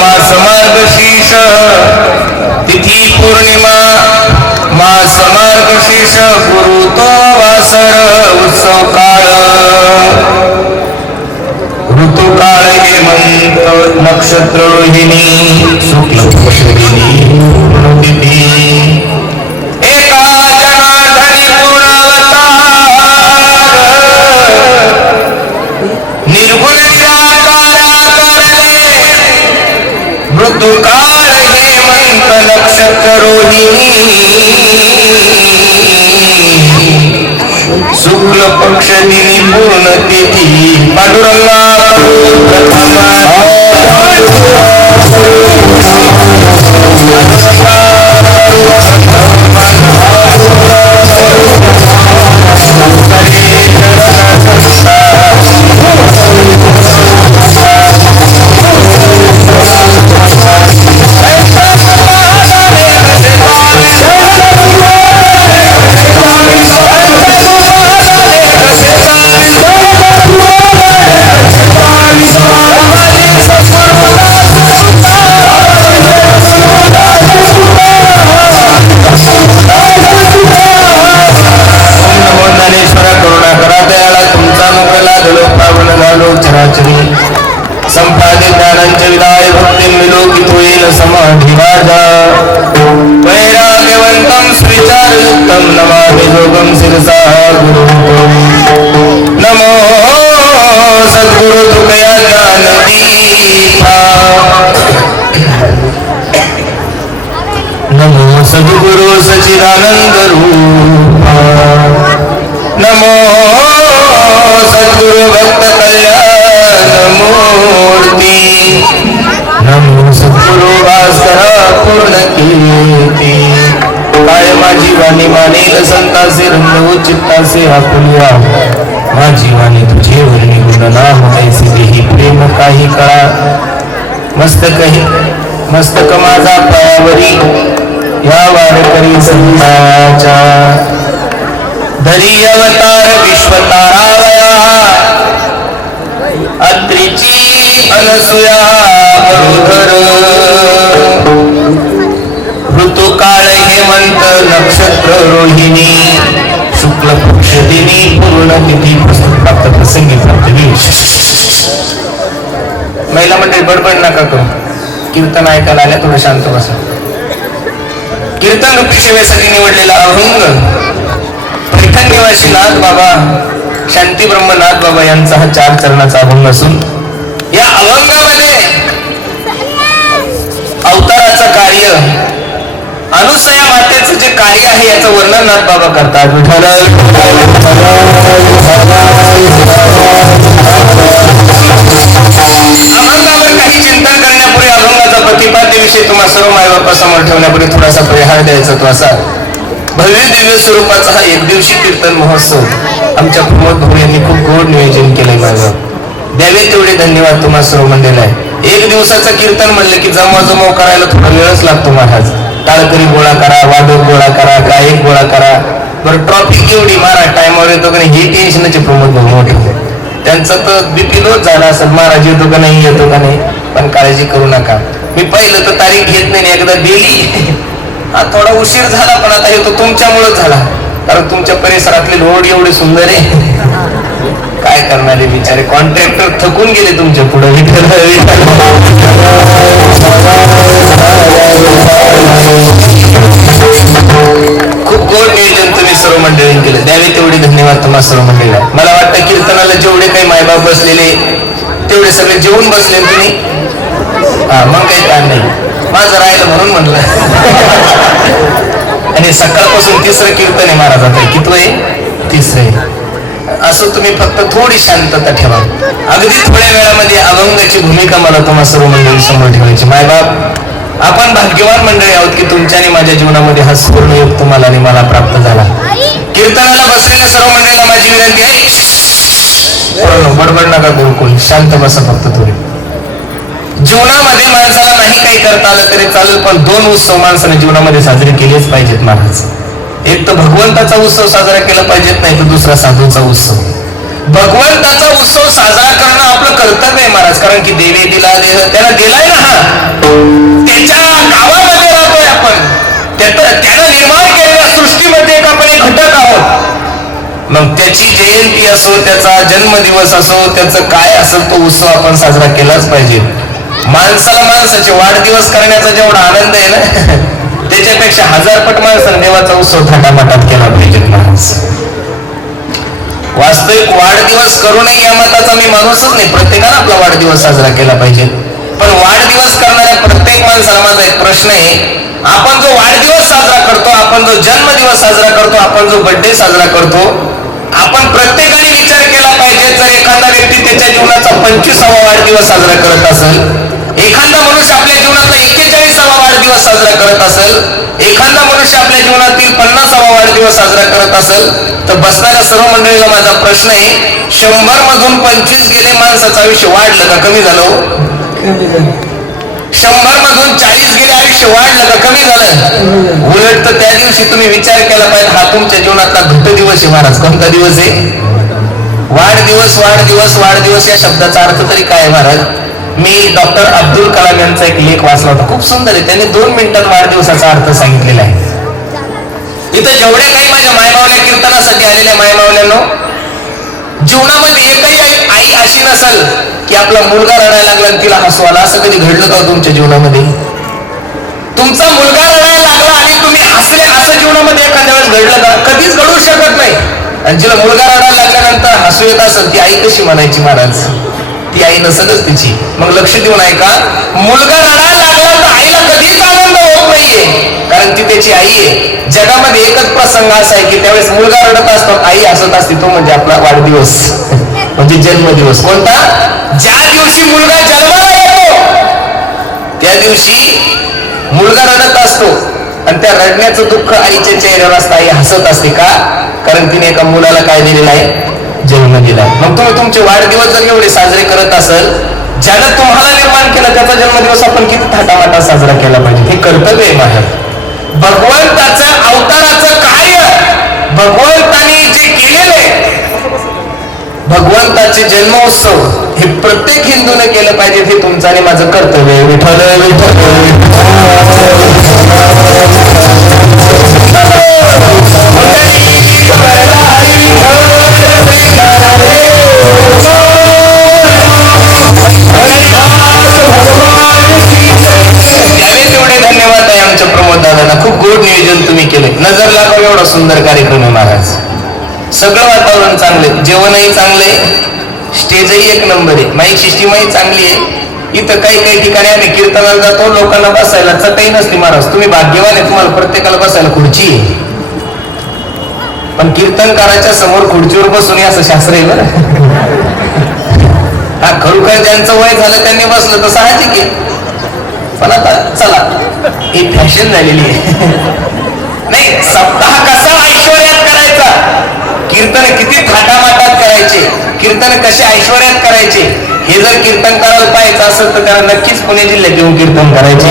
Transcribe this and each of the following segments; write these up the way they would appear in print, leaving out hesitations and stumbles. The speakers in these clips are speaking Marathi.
मास मार्गशीर्ष तिथी पौर्णिमा मास मार्गशीर्ष गुरु तो वासर उत्सव काळ ऋतुकाळ हेमंत नक्षत्र रोहिणी शुक्ल पक्षिणी तिथी एका जनार्दनी गुणावतार निर्गुण ऋतुकाळ हेमंत नक्षत्र रोहिणी शुक्ल पक्ष दिनी पूर्ण तिथी पांडुरंगा संपादित ज्ञानांचे विदाय भक्ती विलोकित होईल समाधी राजा वैराग्यवंतम श्रीचारयुक्तम नमामि योगम शिरसा गुरु नमो सद्गुरु तुकया ज्ञानदीपा नमो सद्गुरु सच्चिदानंद रूपा नमो सद्गुरु भक्त कल्याण मूर्ती नमो सद्गुरु भास्कर पूर्ण कीर्ती काय माझी वाणी मानेल संतासे रंगवू चित्तासे आपुलिया माझी वाणी तुझे वर्णी गुण नाम ऐसे देही प्रेम काही कळा मस्तक माझा पायावरी या वारकरी संताच्या धरी अवतार विश्वतारावया अत्रीची अनसुया बरोबर ऋतुकाळ हेमंत नक्षत्र रोहिणी शुक्ल पक्ष दिनी पूर्ण तिथी प्राप्त प्रसंगी प्राप्त महिला मंडळी बडबड नका करू कीर्तन ऐकायला आल्या थोडं शांत बसा कीर्तन रूपी सेवेसाठी निवडलेला अभंग पैठण निवासी नाथ बाबा शांती ब्रह्मनाथ बाबा यांचा हा 4 चरणाचा अभंग असून या अभंगामध्ये अवताराचं कार्य अनुसया मातेचं जे कार्य आहे याचं वर्णन नाथ बाबा करतात अभंगावर काही चिंतन करण्यापूर्वी अभंगाचा प्रतिपाद्य विषय तुम्हा सर्व मायबापा समोर ठेवण्यापूर्वी थोडासा परिहार द्यायचा तो असा भव्य दिव्य स्वरूपाचा हा 1 दिवशी कीर्तन महोत्सव आमच्या प्रमोद भाऊ यांनी खूप गोड नियोजन केलंय माझं द्यावे तेवढे धन्यवाद तुम्हा सर्व मंडळीला आहे 1 दिवसाचं कीर्तन म्हणलं की जमाव करायला थोडा वेळच लागतो महाराज टाळकरी गोळा करा वादक गोळा करा गायक गोळा करा बरं ट्रॉफिक एवढी मारा टाइमवर येतो का नाही हे टेन्शनचे प्रमोद भाऊ मोठे त्यांचा तर बीपी लोच झाला असेल महाराज येतो का नाही पण काळजी करू नका मी पहिलं तर तारीख घेत नाही एकदा दिली हा थोडा उशीर झाला पण आता हे तो तुमच्यामुळेच झाला कारण तुमच्या परिसरातले रोड एवढे सुंदर आहे काय करणारे बिचारे कॉन्ट्रॅक्टर थकून गेले तुमच्या पुढे खूप गोड नियोजन तुम्ही सर्व मंडळींनी केलं द्यावे तेवढे धन्यवाद तुम्हाला सर्व मंडळीला मला वाटतं कीर्तनाला जेवढे काही मायबाप बसलेले तेवढे सगळे जेवून बसले तुम्ही हा मग काही काम नाही माझं राहिलं म्हणून म्हणलं आणि सकाळपासून 3रं कीर्तन आहे महाराजाचं कितवं आहे 3रं असं तुम्ही फक्त थोडी शांतता ठेवा अगदी थोड्या वेळामध्ये अभंगाची भूमिका मला तुम्हा सर्व मंडळी समोर ठेवायची मायबाप आपण भाग्यवान मंडळी आहोत की तुमच्या आणि माझ्या जीवनामध्ये हा सुवर्णयोग तुम्हाला आणि मला प्राप्त झाला कीर्तनाला बसलेल्या सर्व मंडळीला माझी विनंती आहे बडबड नका करू कोणी शांत बसा फक्त थोडी जीवनामध्ये माणसाला नाही काही करता आलं तरी चालेल पण 2 उत्सव माणसाने जीवनामध्ये साजरे केलेच पाहिजेत महाराज एक तर भगवंताचा उत्सव साजरा केला पाहिजेत नाही तर दुसरा साधूचा उत्सव भगवंताचा उत्सव साजरा करणं आपलं कर्तव्य आहे महाराज कारण की देवी दिला त्याला दिलाय ना हा त्याच्या गावामध्ये राहतोय आपण, त्यानं निर्माण केलेल्या सृष्टीमध्ये आपण एक घटक आहोत. मग त्याची जयंती असो, त्याचा जन्मदिवस असो, त्याचं काय असेल तो उत्सव आपण साजरा केलाच पाहिजे. माणसाला माणसाचे वाढदिवस करण्याचा जेवढा आनंद आहे ना, त्याच्यापेक्षा 1000 पट माणसाने देवाचा उत्सव थाटामाटात केला पाहिजे. माणूस वास्तविक वाढदिवस करू नये या मताचा मी माणूसच नाही. प्रत्येकानं आपला वाढदिवस साजरा केला पाहिजे. पण वाढदिवस करणाऱ्या प्रत्येक माणसाला माझा एक प्रश्न आहे, आपण जो वाढदिवस साजरा करतो, आपण जो जन्मदिवस साजरा करतो, आपण जो बर्थडे साजरा करतो, आपण प्रत्येकाने विचार केला पाहिजे. जर एखादा व्यक्ती त्याच्या जीवनाचा 25वा वाढदिवस साजरा करत असेल, एखादा मनुष्य आपल्या जीवनाचा 41वा वाढदिवस साजरा करत असेल, एखादा मनुष्य आपल्या जीवनातील 50वा वाढदिवस साजरा करत असेल, तर बसणाऱ्या सर्व मंडळीला माझा प्रश्न आहे, 100 मधून 25 गेले, माणसाचं आयुष्य वाढलं का कमी झालं? 100 मधून 40 गेले, आयुष्य वाढलं का कमी झालं? उलट तर त्या दिवशी तुम्ही विचार केला पाहिजे, हा तुमच्या जीवनातला घट दिवस आहे महाराज. कोणता दिवस आहे? वाढदिवस. वाढदिवस वाढदिवस या शब्दाचा अर्थ तरी काय आहे महाराज? मी डॉक्टर अब्दुल कलाम यांचा एक लेख वाचला होता, खूप सुंदर आहे. त्यांनी 2 मिनिटात वाढदिवसाचा अर्थ सांगितलेला आहे. इथं जेवढ्या काही माझ्या मायमावल्या कीर्तनासाठी आलेल्या मायमावल्यांनो, जीवनामध्ये एकही आई अशी नसेल की आपला मुलगा रडायला लागला आणि तिला हसू आला. असं कधी घडलं का तुमच्या जीवनामध्ये? तुमचा मुलगा रडायला लागला आणि तुम्ही हसले, असं जीवनामध्ये एखाद्या वेळेस घडलं का? कधीच घडू शकत नाही. आणि जिला मुलगा रडायला लागल्यानंतर हसू येत असेल, ती आई कशी म्हणायची महाराज? ती आई नसलच तिची. मग लक्ष देऊन ऐका, मुलगा रडायला लागला तर आईला कधीच आनंद होत नाहीये, कारण ती त्याची आई आहे. जगामध्ये एकच प्रसंग असा आहे की त्यावेळेस मुलगा रडत असतो, आई हसत असते, तो म्हणजे आपला वाढदिवस, म्हणजे जन्मदिवस. कोणता? ज्या दिवशी मुलगा जन्माला येतो त्या दिवशी मुलगा रडत असतो आणि त्या रडण्याचं दुःख आईच्या चेहऱ्यावर असतं. आई हसत असते का? कारण तिने एका मुलाला काय दिलेलं आहे? जन्म दिला. मग तुम्ही तुमचे वाढदिवस जर एवढे साजरे करत असेल, ज्यानं तुम्हाला निर्माण केलं त्याचा जन्मदिवस आपण किती थाटामाटा साजरा केला पाहिजे. हे कर्तव्य आहे माझ्या. भगवंताचं अवताराचं कार्य भगवंताने जे केलेलं आहे, भगवंताचे जन्मोत्सव हे प्रत्येक हिंदूने केलं पाहिजे. हे तुमचं आणि माझं कर्तव्य आहे. विठ्ठल धन्यवाद आहे आमच्या प्रमोद दादांना. खूप गोड नियोजन तुम्ही केले. नजर लागो एवढा सुंदर कार्यक्रम आहे महाराज. सगळं वातावरण चांगले, जेवणही चांगले, स्टेजही एक नंबर आहे, माईक सिस्टीमही चांगली आहे. इथं काही काही ठिकाणी आम्ही कीर्तनाला जातो, लोकांना बसायला चटई नसते महाराज. तुम्ही भाग्यवान आहे, तुम्हाला प्रत्येकाला बसायला खुर्ची आहे. पण कीर्तनकाराच्या समोर खुर्चीवर बसून असं शास्त्र आहे बरं. हा खरोखर ज्यांचं वय झालं त्यांनी बसलं तर साहजिक आहे. पण आता चला, ही फॅशन झालेली आहे. नाही, सप्ताह कसा ऐश्वर्यात करायचा, कीर्तन किती थाटामाटात करायचे, कीर्तन कसे ऐश्वर्यात करायचे, हे जर कीर्तन करायला पाहायचं असेल तर त्याला नक्कीच पुणे जिल्ह्यात येऊन कीर्तन करायचे.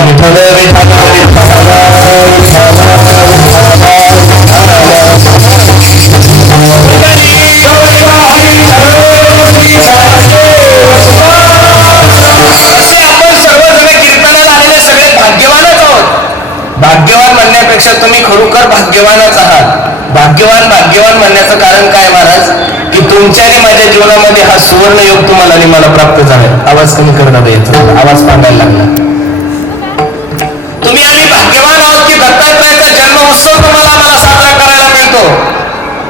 भाग्यवान म्हणण्यापेक्षा तुम्ही खरोखर भाग्यवानच आहात. भाग्यवान म्हणण्याचं कारण काय महाराज? की तुमच्या आणि माझ्या जीवनामध्ये हा सुवर्ण योग तुम्हाला आणि मला प्राप्त झाला. आवाज कमी करण्यात येतो, आवाज पांगायला लागला. तुम्ही आम्ही भाग्यवान आहोत की दत्तात्रयाचा जन्मोत्सव तुम्हाला आम्हाला साजरा करायला मिळतो.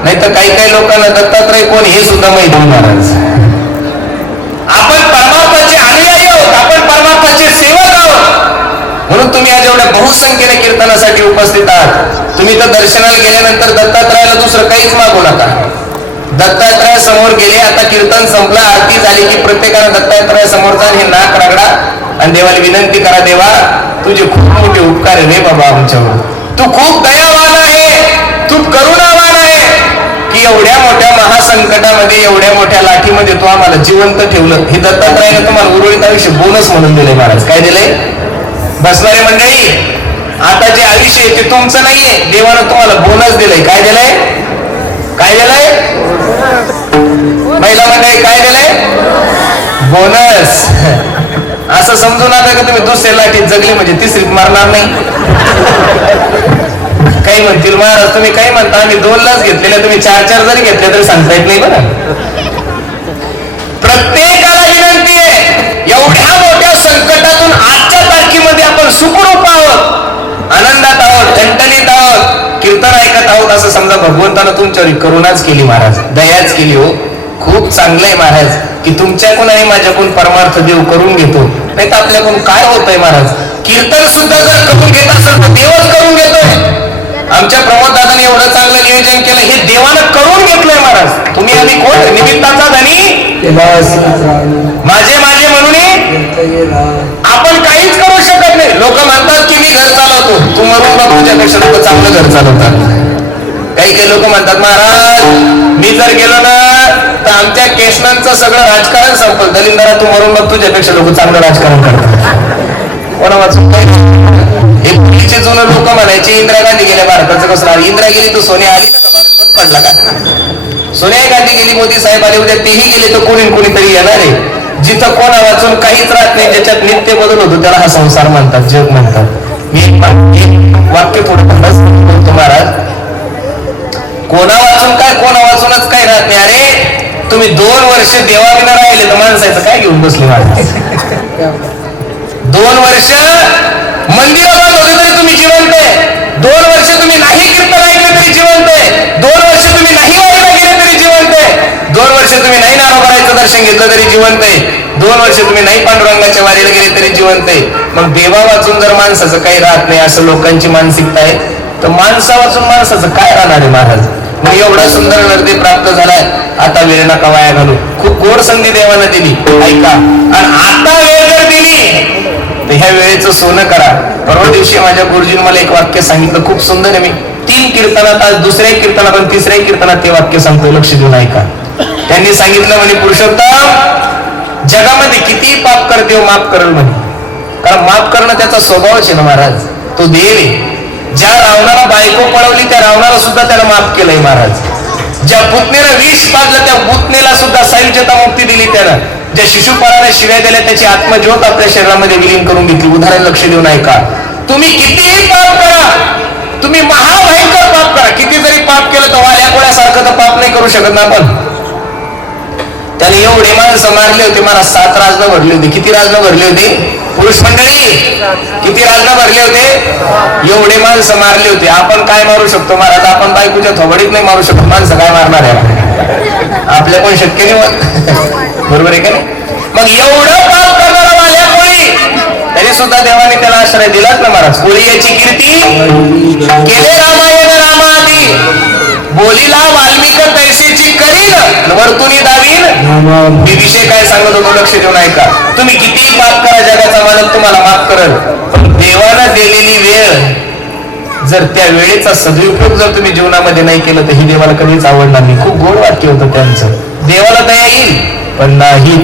नाही तर काही काही लोकांना दत्तात्रय कोण हे सुद्धा माहित नाही महाराज. आपण परमात्माचे अनुयायी आहोत, आपण परमात्माचे सेवक आहोत. म्हणून तुम्ही आज एवढ्या बहुसंख्येने कीर्तनासाठी उपस्थित आहात. तुम्ही तर दर्शनाला गेल्यानंतर दत्तात्रयाला दुसरं काहीच मागू नका. दत्तात्रया समोर गेले, आता कीर्तन संपलं, आरती झाली की प्रत्येकानं दत्तात्रया समोर जाऊन हे नाक रगडा आणि देवाला विनंती करा, देवा तुझे खूप मोठे उपकार आहे रे बाबा आमच्यावर. तू खूप दयावान आहे, तू करुणावान आहे की एवढ्या मोठ्या महासंकटामध्ये, एवढ्या मोठ्या लाठीमध्ये तू आम्हाला जिवंत ठेवलं. हे दत्तात्रयाने तुम्हाला उर्वरित आयुष्य बोनस म्हणून दिलंय महाराज. काय दिलंय? बसणारे मंडळी, आता जे आयुष्य आहे ते तुमचं नाहीये, देवानं तुम्हाला बोनस दिलंय. काय दिलंय? काय दिलंय? महिला मंडळी काय दिलंय? बोनस. असं समजू नका की तुम्ही दुसऱ्या लाठीत जगली म्हणजे तिसरीत मारणार नाही. काही म्हणतील महाराज तुम्ही काही म्हणता, आम्ही 2 लस घेतलेल्या, तुम्ही 4 जरी घेतले तरी सांगता येत नाही बरं. प्रत्येकाला विनंती आहे, एवढ्या मोठ्या संकटातून आजच्या तारखेमध्ये आपण सुखरूप आहोत, आनंदात आहोत, ठणठणीत आहोत, कीर्तन ऐकत आहोत, असं समजा भगवंतानं तुमच्यावर करुणाच केली महाराज, दयाच केली. हो खूप चांगलं आहे महाराज की तुमच्याकडून आणि माझ्याकडून परमार्थ देव करून घेतो, नाही तर आपल्याकडून काय होतंय महाराज. कीर्तन सुद्धा जर करून घेत असेल तर देवच करून घेतोय. आमच्या प्रमोद दादाने एवढं चांगलं नियोजन केलं, हे देवानं करून घेतलंय महाराज. तुम्ही आम्ही कोण, निमित्ताचा धनी माझे माझे म्हणून आपण काहीच करू शकत नाही. लोक म्हणतात की मी घर चालवतो, तू मरून बघ तुझ्यापेक्षा लोक चांगलं घर चालवतात. काही काही लोक म्हणतात महाराज मी जर गेलो ना तर आमच्या केशनांचं सगळं राजकारण संपल. दलिंदरा तू मरून बघ तुझ्यापेक्षा लोक चांगलं राजकारण करतात. कोणा वाचून काय हे पूर्वीचे जुनं लोक म्हणायचे इंदिरा गांधी गेल्या भारताचं कसं राहिलं, इंदिरा गेली तर सोनिया आली तर पडला का. सोनिया गांधी गेली, मोदी साहेब आले, उद्या तेही गेले तर कोणीतरी येणार आहे. जिथं कोणा वाचून काहीच राहत नाही, ज्याच्यात नित्य बदल होतो त्याला हा संसार म्हणतात, जग म्हणतात. मी एक वाक्य थोडं बोलतो महाराज, कोणा वाचून काय, कोणा वाचूनच काय राहत नाही. अरे तुम्ही 2 वर्ष देवाविना राहिले तर माणसाचं काय घेऊन बसले महाराज. 2 वर्ष मंदिरात होते तरी तुम्ही जिवंत आहे. 2 वर्ष तुम्ही नाही कीर्तन ऐकले तरी जिवंत आहे. 2 वर्ष तुम्ही नाही वारीला गेले तरी जिवंत आहे. 2 वर्ष तुम्ही नाही नारोबराचं दर्शन घेतलं तरी जिवंत आहे. 2 वर्ष तुम्ही नाही पांडुरंगाच्या वारीला गेले तरी जिवंत आहे. मग देवा वाचून जर माणसाचं काही राहत नाही असं लोकांची मानसिकता आहे, तर माणसा वाचून माणसाचं काय राहणार आहे महाराज. मग एवढा सुंदर नर्दे प्राप्त झालाय, आता वेळ नका वाया घालू. खूप गोड संधी देवानं दिली, ऐका. आणि आता वेळ जर दिली तर ह्या वेळेचं सोनं करा. परवा दिवशी माझ्या गुरुजीने मला एक वाक्य सांगितलं, खूप सुंदर आहे. मी 3 कीर्तनात, आज दुसऱ्या कीर्तनात पण 3ऱ्या कीर्तनात ते वाक्य सांगतो, लक्ष देऊन ऐका. त्यांनी सांगितलं म्हणे, पुरुषोत्तम जगामध्ये किती पाप करते हो माफ करेल म्हणे. कारण माफ करणं त्याचा स्वभावच आहे ना महाराज, तो देव आहे. ज्या रावणाला बायको पळवली त्या रावणाला सुद्धा त्याला माफ केलंय महाराज. ज्या पुतनेला विष पाजलं त्या पुतनेला सुद्धा सायुज्यता मुक्ती दिली त्यानं. ज्या शिशुपाळाने शिव्या दिल्या त्याची आत्मज्योत आपल्या शरीरामध्ये विलीन करून घेतली. उदाहरण लक्ष देऊन ऐका. तुम्ही कितीही पाप करा, तुम्ही महाभयंकर पाप करा, किती जरी पाप केलं तर वाल्या कोळ्यासारखं तर पाप नाही करू शकत ना आपण. त्याने एवढे माणसं मारले होते मला, 7 राजनं भरले होते. किती राजनं भरले होते पुरुष मंडळी, किती राजनं भरले होते, एवढे माणसं मारले होते. आपण काय मारू शकतो महाराज, आपण बायकोच्या थोबडीत नाही मारू शकत, माणसं काय मारणार आहे आपल्या कोण शक्य नाही होत, बरोबर आहे का नाही. मग एवढं पाप करणारा वाल्या कोळी, तरी सुद्धा देवाने त्याला आश्रय दिलाच ना महाराज. कोळी याची कीर्ती केले रामायण रामादी, बोलीला वाल्मिक तैसेची करील वर्तुनी दावीन. मी विषय काय सांगत होतो लक्ष देऊन ऐका. तुम्ही कितीही पाप करा, जगाचा मालक तुम्हाला माफ करल. पण देवाला दिलेली वेळ, जर त्या वेळेचा सदुपयोग जर तुम्ही जीवनामध्ये नाही केलं तर ही देवाला कधीच आवडणार नाही. खूप गोड वाक्य होतं त्यांचं. देवाला दया येईल पण नाही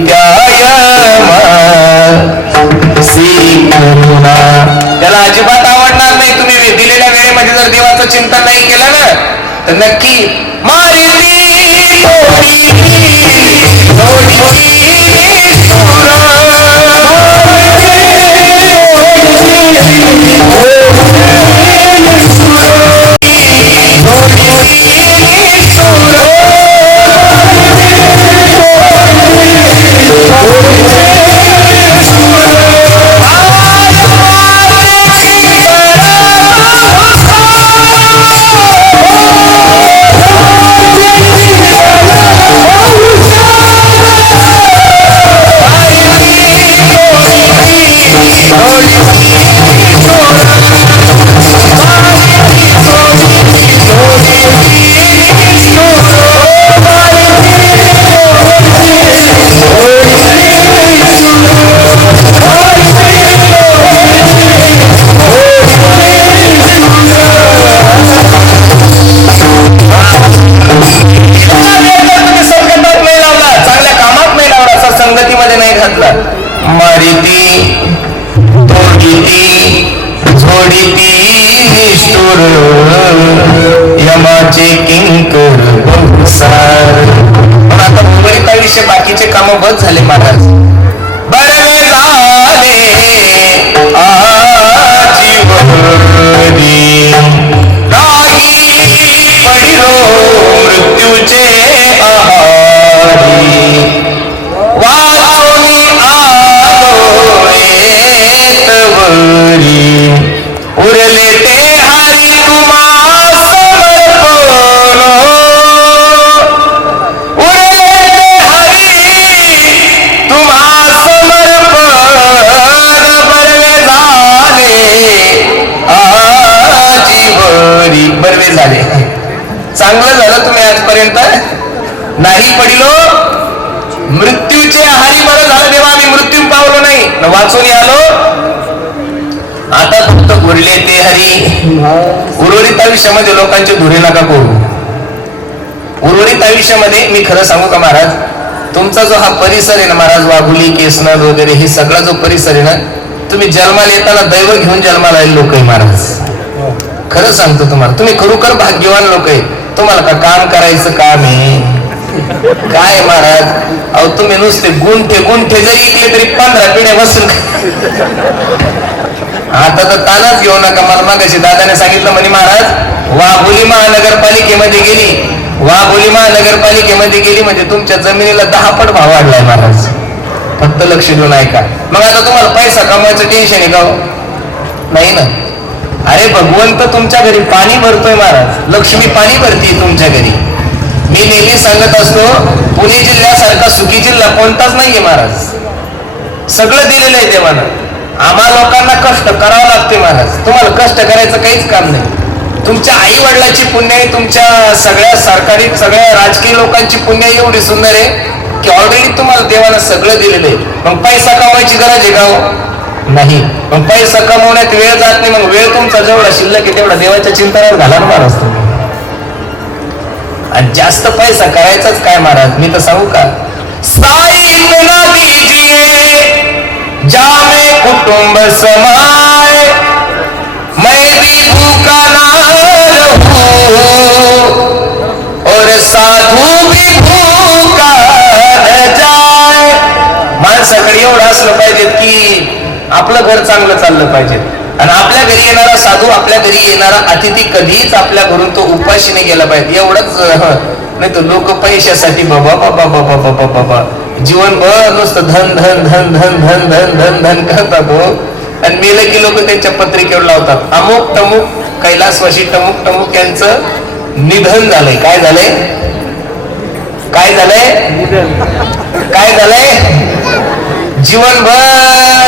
त्याला अजिबात आवडणार नाही. तुम्ही दिलेल्या वेळेमध्ये जर देवाचं चिंतन नाही केलं ना तर नक्की यमाचे किंकर बहुसार. पण आता मुंबईत आयुष्य बाकीचे काम बंद झाले महाराज. बरे झाले बरे झाले. चांगलं झालं तुम्ही आजपर्यंत नाही पडिलो मृत्यूचे आहारी. बरं झालं देवा आम्ही मृत्यू पावलो नाही, वाचून आलो. आता फक्त उरले ते हरी. उर्वरित आयुष्यामध्ये लोकांचे धुरे नका करू. उर्वरित आयुष्यामध्ये मी खरं सांगू का महाराज, तुमचा जो हा परिसर आहे ना महाराज, वाघुली केसनद वगैरे हे सगळा जो परिसर आहे ना, तुम्ही जन्माला येताना दैव घेऊन जन्माला आले लोक आहे महाराज. खरं सांगतो तुम्हाला, तुम्ही खरोखर भाग्यवान लोक आहे. तुम्हाला का काम करायचं काम आहे काय महाराज? अहो तुम्ही नुसते गुंठे गुंठे जरी इकले तरी 15 पिढ्या बसून. आता तर तानाच घेऊ नका. मला मागाशी दादाने सांगितलं म्हणे महाराज वाघोली महानगरपालिकेमध्ये गेली, वाघोली महानगरपालिकेमध्ये गेली म्हणजे तुमच्या जमिनीला 10 पट भाव वाढलाय महाराज. फक्त लक्ष देऊन ऐका. मग आता तुम्हाला पैसा कमवायचं टेन्शन आहे का? नाही ना. अरे भगवंत तुमच्या घरी पाणी भरतोय महाराज, लक्ष्मी पाणी भरतीये तुमच्या घरी. मी नेहमी सांगत असतो पुणे जिल्ह्यासारखा सुखी जिल्हा कोणताच नाहीये महाराज. सगळं दिलेलं आहे देवानं. आम्हा लोकांना कष्ट करावं लागते महाराज. तुम्हाला कष्ट करायचं काहीच काम नाही. तुमच्या आई वडिलांची पुण्य आहे, तुमच्या सगळ्या सरकारी सगळ्या राजकीय लोकांची पुण्य एवढी सुंदर आहे की ऑलरेडी तुम्हाला देवानं सगळं दिलेलं आहे. मग पैसा कमवायची गरज आहे का? नाही. मग पैसा कमवण्यात वेळ जात नाही. मग वेळ तुमचा जेवढा शिल्लक आहे तेवढा देवाच्या चिंतनावर घाला महाराज तुम्ही. आणि जास्त पैसा करायचाच काय महाराज? मी तर सांगू का, साई इतना दीजिए जामे कुटुंब समाए, मैं भी भूखा ना रहूं और साधू भी भूखा न जाए. माणसाकडे एवढं असलं पाहिजे की आपलं घर चांगलं चाललं पाहिजे आणि आपल्या घरी येणारा साधू, आपल्या घरी येणारा अतिथी कधीच आपल्या घरून तो उपाशीने गेला पाहिजे. एवढंच नाही तर लोक पैशासाठी बाबा बाबा बाबा बाबा बाबा जीवनभर नुसतं धन धन धन धन धन धन धन धन करतात हो. आणि मेलं की लोक त्यांच्या पत्रिकेवर लावतात अमुक तमुक कैलासवासी टमुक टमुक यांचं निधन झालंय. काय झालंय? काय झालंय? काय झालंय? जीवनभर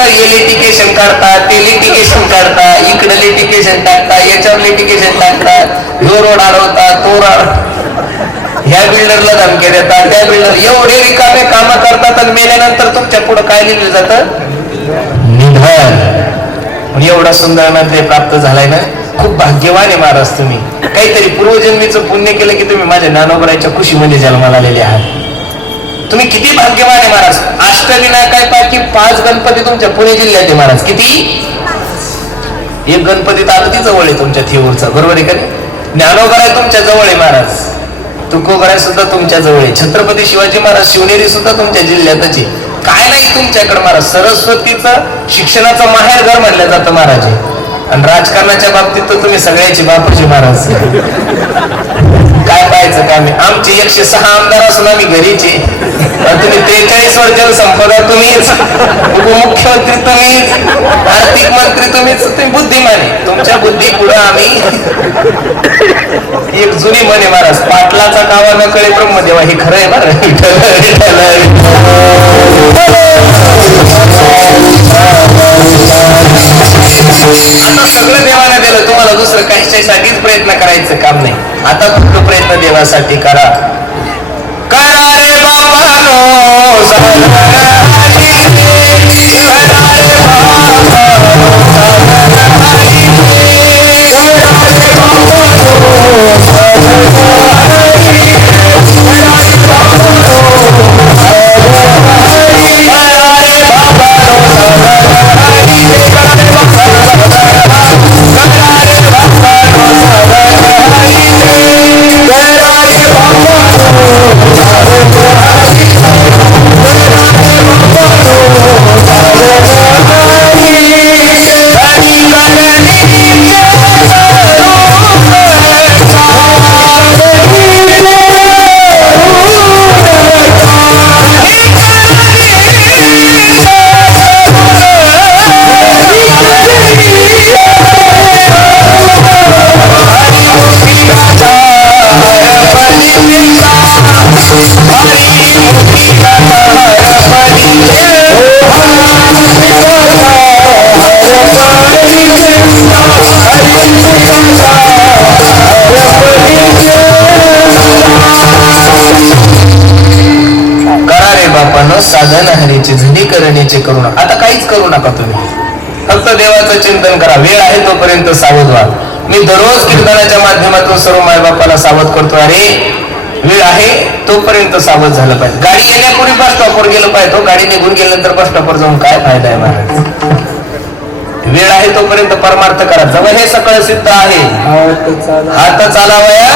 हे लिटिगेशन काढतात, ते लिटिगेशन काढतात, इकडे लिटिगेशन टाकतात, याच्यावर लिटिगेशन टाकतात, ह्यो रोड अडवतात, तो ह्या बिल्डरला धमकी देतात, त्या बिल्डर एवढे रिकामे काम करतात आणि मेल्यानंतर तुमच्या पुढे काय लिहिलं जातं? निधन. एवढा सुंदर नंतर प्राप्त झालाय ना. खूप भाग्यवान आहे महाराज तुम्ही. काहीतरी पूर्वजन्मीचं पुण्य केलं की तुम्ही माझ्या ज्ञानोबराच्या खुशीमध्ये जन्माला आलेले आहात. तुम्ही किती भाग्यवान आहे महाराज. अष्टविनायकांपैकी 5 गणपती तुमच्या पुणे जिल्ह्यात आहे महाराज. किती? एक गणपती तर अगदी जवळ आहे तुमच्या थेऊरचा, बरोबर आहे का? ज्ञानोबराय तुमच्या जवळ आहे महाराज. तुकोबराय सुद्धा तुमच्या जवळ आहे. छत्रपती शिवाजी महाराज शिवनेरी सुद्धा तुमच्या जिल्ह्यातच आहे. काय नाही तुमच्याकडे महाराज. सरस्वतीचं शिक्षणाचं माहेर घर म्हणलं जातं महाराज. आणि राजकारणाच्या बाबतीत तर तुम्ही सगळ्याची बापूजी महाराज. काय पाहायचं का? आमचे 106 आमदार असून आम्ही घरीचे. तुम्ही 43 वर्षाला संपदा तुम्हीच, उपमुख्यमंत्री तुम्हीच, आर्थिक मंत्री तुम्हीच. तुम्ही बुद्धिमान आहे. तुमच्या बुद्धी पुढे आम्ही. एक जुनी म्हणे महाराज, पाटलाचा कावा न कळे ब्रह्मदेवा. हे खरं आहे बरं. आता सगळं देवाने दिलं तुम्हाला, दुसरं कशासाठीच प्रयत्न करायचं काम नाही. आता फक्त प्रयत्न देवासाठी करा. करा रे बाबानो न्यायचे करू नका. आता काहीच करू नका तुम्ही, फक्त देवाचं चिंतन करा. वेळ आहे तोपर्यंत सावध व्हा. मी दररोज कीर्तनाच्या माध्यमातून सर्व मायबापाला सावध करतो, अरे वेळ आहे तोपर्यंत सावध झालं पाहिजे. गाडी येण्यापूर्वी बस स्टॉपवर गेलं पाहिजे. गाडी निघून गेल्यानंतर बस स्टॉपवर जाऊन काय फायदा आहे महाराज. वेळ आहे तोपर्यंत परमार्थ करा. जेव्हा हे सगळं सिद्ध आहे, हात चालावया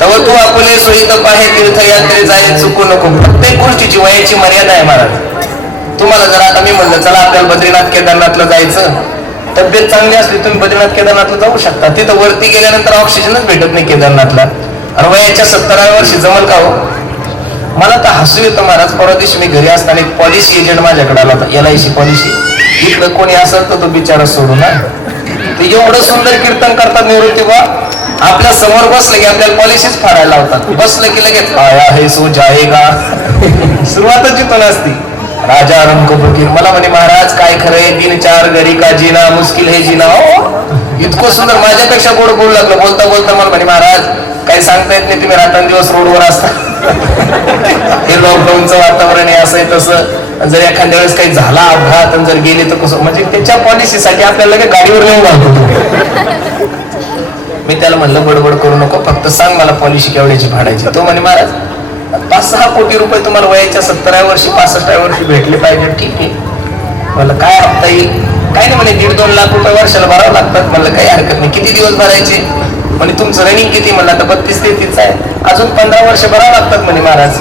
तेव्हा तू आपले सोयीत पाहे तीर्थयात्रे जाय चुकू नको. प्रत्येक गोष्टीची वयाची मर्यादा आहे महाराज. तुम्हाला जर आता मी म्हणलं चला आपल्याला बद्रीनाथ केदारनाथला जायचं, तब्येत चांगली असली तुम्ही बद्रीनाथ केदारनाथला जाऊ शकता. तिथं वरती गेल्यानंतर ऑक्सिजनच भेटत नाही केदारनाथला. आणि वयाच्या 70व्या वर्षी जमल का हो? मला तर हसू येतं महाराज. परवा दिवशी मी घरी असताना एक पॉलिसी एजंट माझ्याकडे आला होता, LIC पॉलिसी. इकडं कोणी असेल तर तो बिचारा सोडू ना. ते एवढं सुंदर कीर्तन करतात निवृत्ती बा. आपल्या समोर बसलं की आपल्याला पॉलिसीच फाडायला लावतात. बसलं की लगेच आया है सो जाएगा. सुरुवातच जिथून असती. राजा रंग फकीर मला म्हणे महाराज काय खरंय, 3-4 घरी का जीना मुश्किल है जीना. हो इतकं सुंदर, माझ्यापेक्षा गोड बोलू लागलं. बोलता बोलता मला म्हणे महाराज काही सांगता येत नाही, तुम्ही रात्रंदिवस रोडवर असता. हे लॉकडाऊनचं वातावरण आहे, असं आहे तसं. जर एखाद्या वेळेस काही झाला अपघात आणि जर गेले तर कसं, म्हणजे त्याच्या पॉलिसीसाठी आपल्याला गाडीवर नेऊन घालतो. मी त्याला म्हणलं बडबड करू नको, फक्त सांग मला पॉलिसी केवढ्याची फाडायची. तो म्हणे महाराज 5-6 कोटी रुपये तुम्हाला वयाच्या 70व्या वर्षी 65व्या वर्षी भेटले पाहिजे. ठीक आहे म्हणलं, काय हप्ता येईल? काय नाही म्हणे 1.5-2 लाख रुपये वर्षाला भरावं लागतात. म्हणलं काही हरकत नाही. किती दिवस भरायचे? म्हणजे तुमचं रनिंग किती? म्हणलं आता 32-33 आहे, अजून 15 वर्ष भरावं लागतात म्हणे महाराज.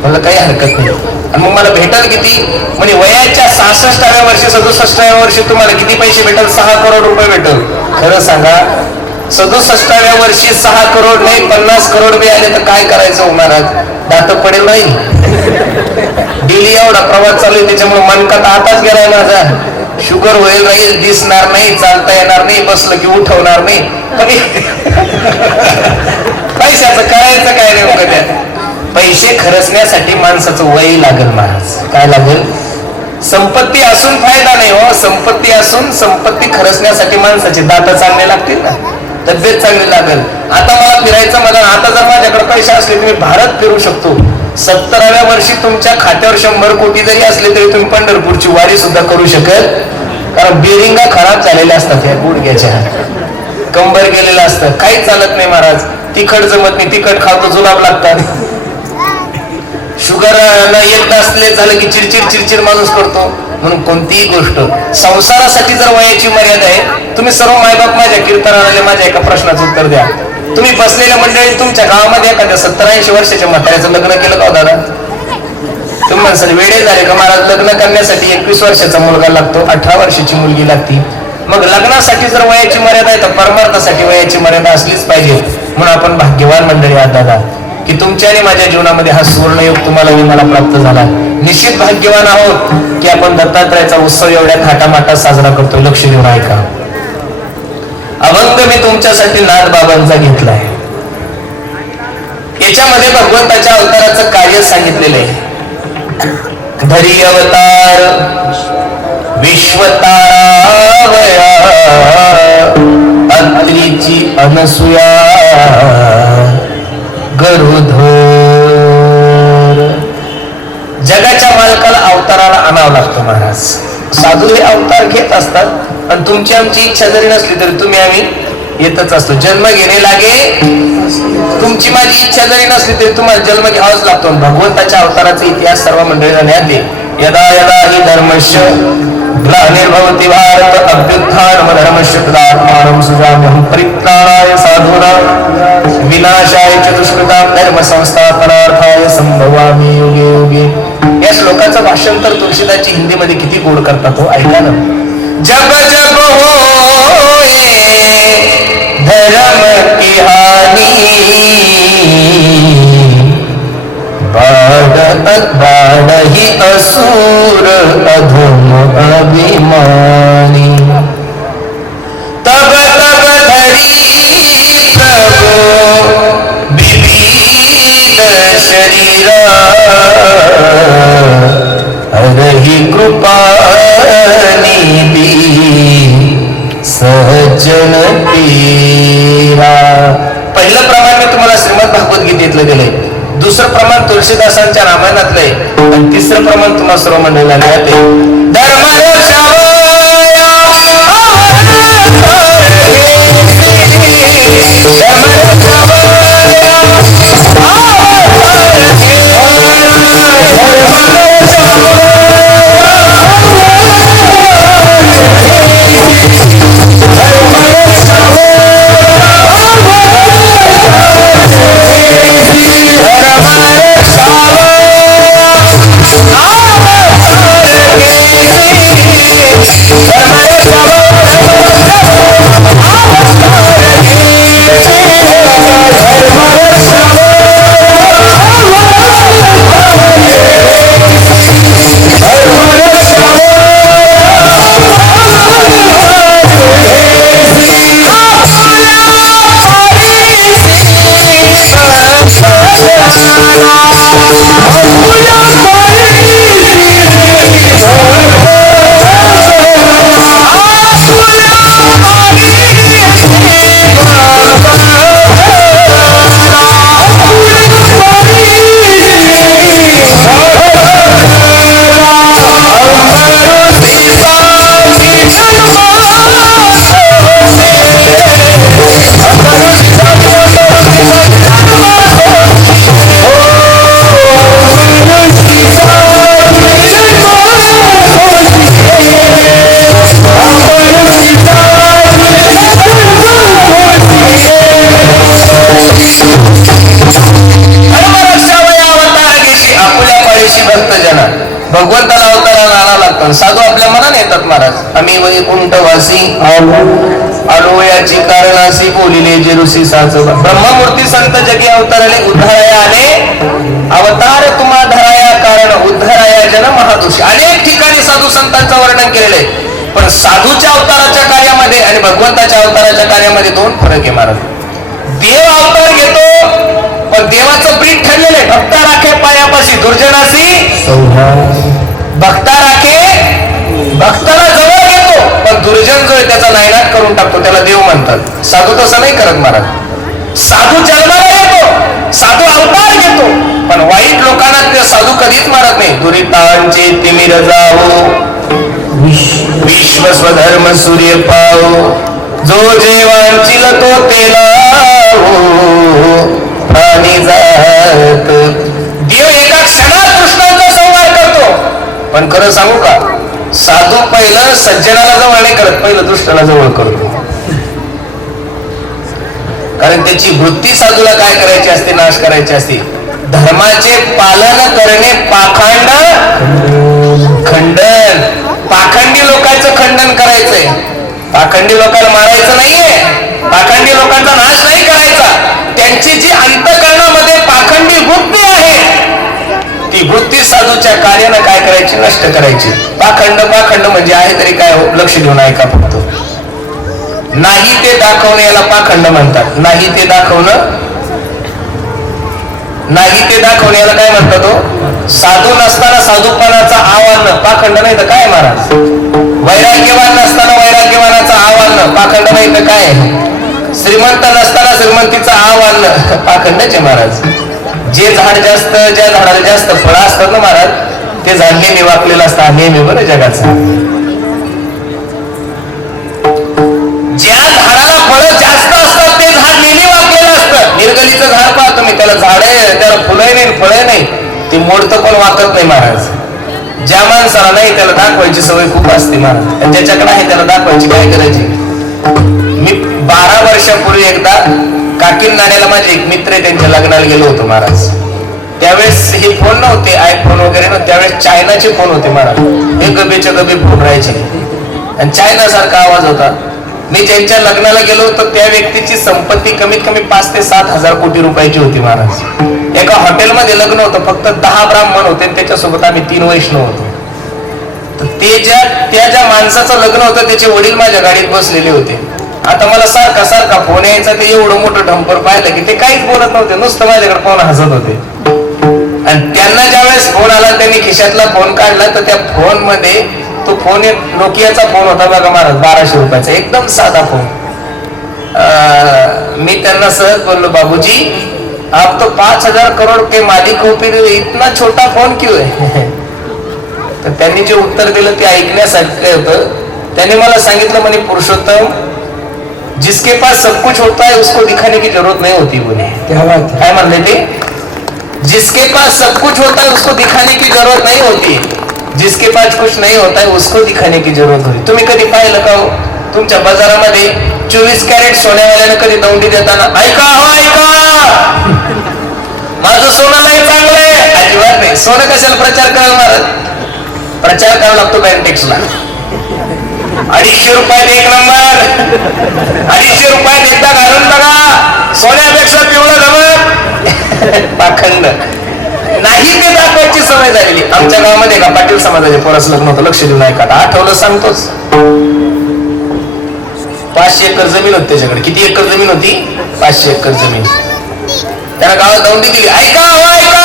म्हणलं काही हरकत नाही. आणि मग मला भेटल किती? म्हणजे वयाच्या 66व्या वर्षी 67व्या वर्षी तुम्हाला किती पैसे भेटल? 6 करोड रुपये भेटल. खरं सांगा 67व्या वर्षी 6 करोड नाही 50 करोड बी आले तर काय करायचं हो महाराज? दात पडेल नाही. डेली एवढा प्रवास चालू आहे, त्याच्यामुळे मनकात आताच गेलाय माझा. शुगर होईल राहील, दिसणार नाही, चालता येणार नाही, बसलं की उठवणार नाही. पण पैशाचं करायचं काय नेमकं? त्यात पैसे खर्चण्यासाठी माणसाचं वय लागेल महाराज. काय लागेल? संपत्ती असून फायदा नाही हो. संपत्ती असून संपत्ती खर्चण्यासाठी माणसाचे दात चांगले लागतील ना, तब्येत चांगली लागेल. आता मला फिरायचं मला, आता जर माझ्याकडे पैसे असले तर मी भारत फिरू शकतो. 70व्या वर्षी तुमच्या खात्यावर 100 कोटी जरी असले तरी तुम्ही पंढरपूरची वारी सुद्धा करू शकत. कारण बेरिंगा खराब झालेल्या असतात या गुडघ्याच्या, कंबर गेलेलं असतं, काहीच चालत नाही महाराज. तिखट जमत नाही, तिखट खातो जुलाब लागतात. शुगर एकदा असले झालं की चिडचिड माणूस करतो. म्हणून कोणतीही गोष्ट संसारासाठी जर वयाची मर्यादा आहे. तुम्ही सर्व मायबाप माझ्या कीर्तनाला माझ्या एका प्रश्नाचं उत्तर द्या. तुम्ही बसलेल्या मंडळी तुमच्या गावामध्ये एखाद्या 70-80 वर्षाच्या म्हाताऱ्याचं लग्न केलं का दादा? तुम्ही म्हणसाल वेळे झाले का महाराज? लग्न करण्यासाठी 21 वर्षाचा मुलगा लागतो, 18 वर्षाची मुलगी लागती. मग लग्नासाठी जर वयाची मर्यादा आहे तर परमार्थासाठी वयाची मर्यादा असलीच पाहिजे. म्हणून आपण भाग्यवान मंडळी आहात दादा की तुमच्या आणि माझ्या जीवनामध्ये हा सुवर्णयोग तुम्हाला मला प्राप्त झाला. निश्चित भाग्यवान आहोत की आपण दत्तात्रयाचा उत्सव एवढ्या थाटामाटात साजरा करतो. लक्ष देऊन ऐका. अभंग मी तुमच्यासाठी नाथ बाबांचा घेतलाय. याच्यामध्ये भगवंताच्या अवताराचं कार्य सांगितलेलं आहे. धरी अवतार विश्वतारावया अत्रीची अनसुया गरुधर. जगाच्या मालकाला अवताराला आणावं लागतं महाराज. साधू हे अवतार घेत असतात आणि तुमची आमची इच्छा जरी नसली तरी तुम्ही आम्ही येतच असतो. जन्म घेणे लागे, तुमची माझी इच्छा जरी नसली तरी तुम्हाला जन्म घ्यावाच लागतो. भगवंताच्या अवताराचा इतिहास सर्व मंडळीला ज्ञात आहे. यदा यदा हि धर्मस्य ग्लानिर्भवति भारत अभ्युत्थानम् धर्मस्य तदात्मानं सृजाम्यहं परित्राणाय साधूनां विनाशाय च दुष्कृतां धर्म संस्थापनार्थाय संभवामि युगे युगे. या श्लोकाचं भाषांतर तुळशीदासजी हिंदीमध्ये किती गोड करतात हो, ऐका ना. जब जब होए धर्म की हानि बाढ़ही असुर अधम अभिमानी. तब तब धरी प्रभु विविध शरीरा हरहि कृपा निधि सहजन तेरा. पहिलं प्रमाण मी तुम्हाला श्रीमद भागवत गीतेतलं दिलंय. दुसरं प्रमाण तुळशीदासांच्या रामायणातलंय आणि तिसरं प्रमाण तुम्हा सर्व मंडळीला मिळते. भगवंताला अवताराला आणावं लागतं. साधू आपल्या मनाने येतात महाराज. आम्ही वैकुंठवासी आलो याची कारणासी बोलिले जे ऋषी साच ब्रह्ममूर्ती संत जगी अवताराले उद्धाराया आले अवतार तुम्हा धराया कारण उद्धाराया जन महादोष. अनेक ठिकाणी साधू संतांचं वर्णन केलेलं आहे. पण साधूच्या अवताराच्या कार्यामध्ये आणि भगवंताच्या अवताराच्या कार्यामध्ये दोन फरक आहे महाराज. देव अवतार घेतो पण देवाचं प्रीत ठरलेलं आहे. भक्ता राखे पायापाशी दुर्जनासी भक्ता राखे भक्ताला जवळ घेतो पण दुर्जन जो आहे त्याचा नायनाट करून टाकतो. त्याला देव म्हणतात. साधू तसं नाही करत महाराज. साधू जन्माला येतो साधू अवतार घेतो पण वाईट लोकांना ते साधू कधीच मारत नाही. दुरितांचे तिमिर जावो विश्व स्वधर्म सूर्य पावो जो जेवांचिल तो तेला प्राणी जात. देव एका क्षणात कृष्णांचा संहार करतो. पण खरं सांगू का साधू पहिलं सज्जनाला जवळ नाही करत पहिलं दुष्टाला जवळ करतो. कारण त्याची वृत्ती साधूला काय करायची असते नाश करायची असते. धर्माचे पालन करणे पाखंड खंडन. पाखंडी लोकांचं खंडन करायचंय. पाखंडी लोकांना मारायचं नाहीये. पाखंडी लोकांचा नाश नाही करायचा. त्यांची जी अंतःकरणामध्ये पाखंडी वृत्ती आहे ती वृत्ती साधूच्या कार्यानं काय करायची नष्ट करायची. पाखंड म्हणजे आहे तरी काय लक्ष देऊन ऐका फक्त. नाही ते दाखवणे याला पाखंड म्हणतात. नाही ते दाखवणं याला काय म्हणतात हो. साधू नसताना साधूपणाचा आव्हान पाखंड नाही तर काय महाराज. वैराग्यवान नसताना वैराग्यवानाचा आव्हान पाखंड नाही तर काय. श्रीमंत नसताना श्रीमंतीचा आव्हान पाखंडच आहे महाराज. जे झाड जास्त ज्या झाडाला जास्त फळं असतात ना महाराज ते झाड नेहमी वाकलेलं असतं. नेहमी बरं जगाचं. ज्या झाडाला फळं जास्त असतात ते झाड नेहमी वाकलेलं असतं. निर्गलीचं झाड पाहतो तुम्ही त्याला झाड आहे त्याला फुलं नाही फळं नाही ते मोडतं पण वाकत नाही महाराज. ज्या माणसाला नाही त्याला दाखवायची सवय खूप असते महाराज. आणि ज्याच्याकडे आहे त्याला दाखवायची काय करायची. मी 12 वर्षापूर्वी एकदा काकीन नाण्याला माझे एक मित्र आहे त्यांच्या लग्नाला गेलो होतो महाराज. त्यावेळेस हे फोन नव्हते आयफोन वगैरे नव्हते. त्यावेळेस चायनाचे फोन होते महाराज. हे गबेच्या गबे फोन राहायचे आणि चायना सारखा आवाज होता. मी ज्यांच्या लग्नाला गेलो तर त्या व्यक्तीची संपत्ती कमीत कमी 5 ते 7 हजार कोटी रुपयाची होती महाराज. एका हॉटेलमध्ये लग्न होतं. फक्त 10 ब्राह्मण होते त्याच्यासोबत आम्ही 3 वैष्णव होतो. त्या ज्या माणसाचं लग्न होतं त्याचे वडील माझ्या गाडीत बसलेले होते. आता मला सारखा फोन यायचा. ते एवढं मोठं ढंपर पाहिलं की ते काहीच बोलत नव्हते. नुसतं माझ्याकडे पाहून हसत होते. आणि त्यांना ज्यावेळेस फोन आला त्यांनी खिशातला फोन काढला तर त्या फोन मध्ये तो फोन एक नोकियाचा फोन होता बघा महाराज. 1200 रुपयाचा एकदम साधा फोन. मी त्यांना सहज बोललो बाबूजी आप तो 5,000 करोड़ के मालिक हो, फिर इतना छोटा फोन क्यों है? तर त्यांनी जे उत्तर दिलं ते ऐकण्यासारखं होतं. त्यांनी मला सांगितलं म्हणे, पुरुषोत्तम, जिसके पास सब कुछ होता है उसको दिखाने की जरूरत नहीं होती बोले. काय म्हणले ते? जिसके पास सब कुछ होता है उसको दिखाने की जरूरत नहीं होती, जिसके पास कुछ नहीं होता है उसको दिखाने की जरूरत होती. तुम्ही कधी पाहिलं का हो तुमच्या बाजारामध्ये 24 कॅरेट सोन्यावाल्यानं कधी दौंडी देताना, ऐका हो ऐका, माझं सोनं नाही चांगलं आहे? अजिबात नाही. सोनं कशाला प्रचार करायला महाराज? प्रचार करावा लागतो बँटेक्सला. 250 रुपयात एक नंबर, 250 रुपयात एकदा घालून बघा, सोन्यापेक्षा पिवळं जमत. पाखंड नाही, ते दाखवायची सवय झालेली. आमच्या गावामध्ये का पाटील समाजाचे पोरास लग्न होतं, लक्ष देऊ नका, आठवलं सांगतोच. 500 एकर जमीन होती त्याच्याकडे. किती एकर जमीन होती? 500 एकर जमीन. त्याला गावात दौंडी दिली, ऐका हो ऐका,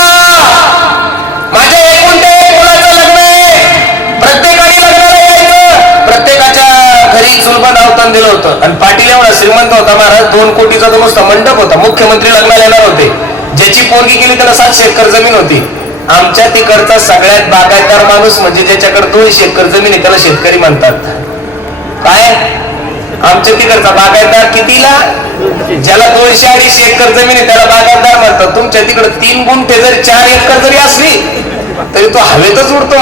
माझ्या 1 गुंठे मुलाचं लग्न आहे, प्रत्येकाने लग्नाला यायचं. प्रत्येकाच्या घरी चुलबंद आवतान दिलं होतं. आणि पाटील एवढा श्रीमंत होता महाराज, 2 कोटीचा तो नुसता मंडप होता. मुख्यमंत्री लग्नाला येणार होते. ज्याची पोरगी केली त्याला 700 एकर जमीन होती. आमच्या तिकडचा सगळ्यात बागायतदार माणूस म्हणजे ज्याच्याकडे 200 एकर जमीन आहे त्याला शेतकरी म्हणतात. काय? आमच्या तिकडचा बागायतदार कितीला? ज्याला 200-250 एकर जमीन आहे त्याला बागायतदार म्हणतात. तुमच्या तिकडे 3 गुंठे जरी 4 एकर जरी असली तरी तो हवेतच उडतो.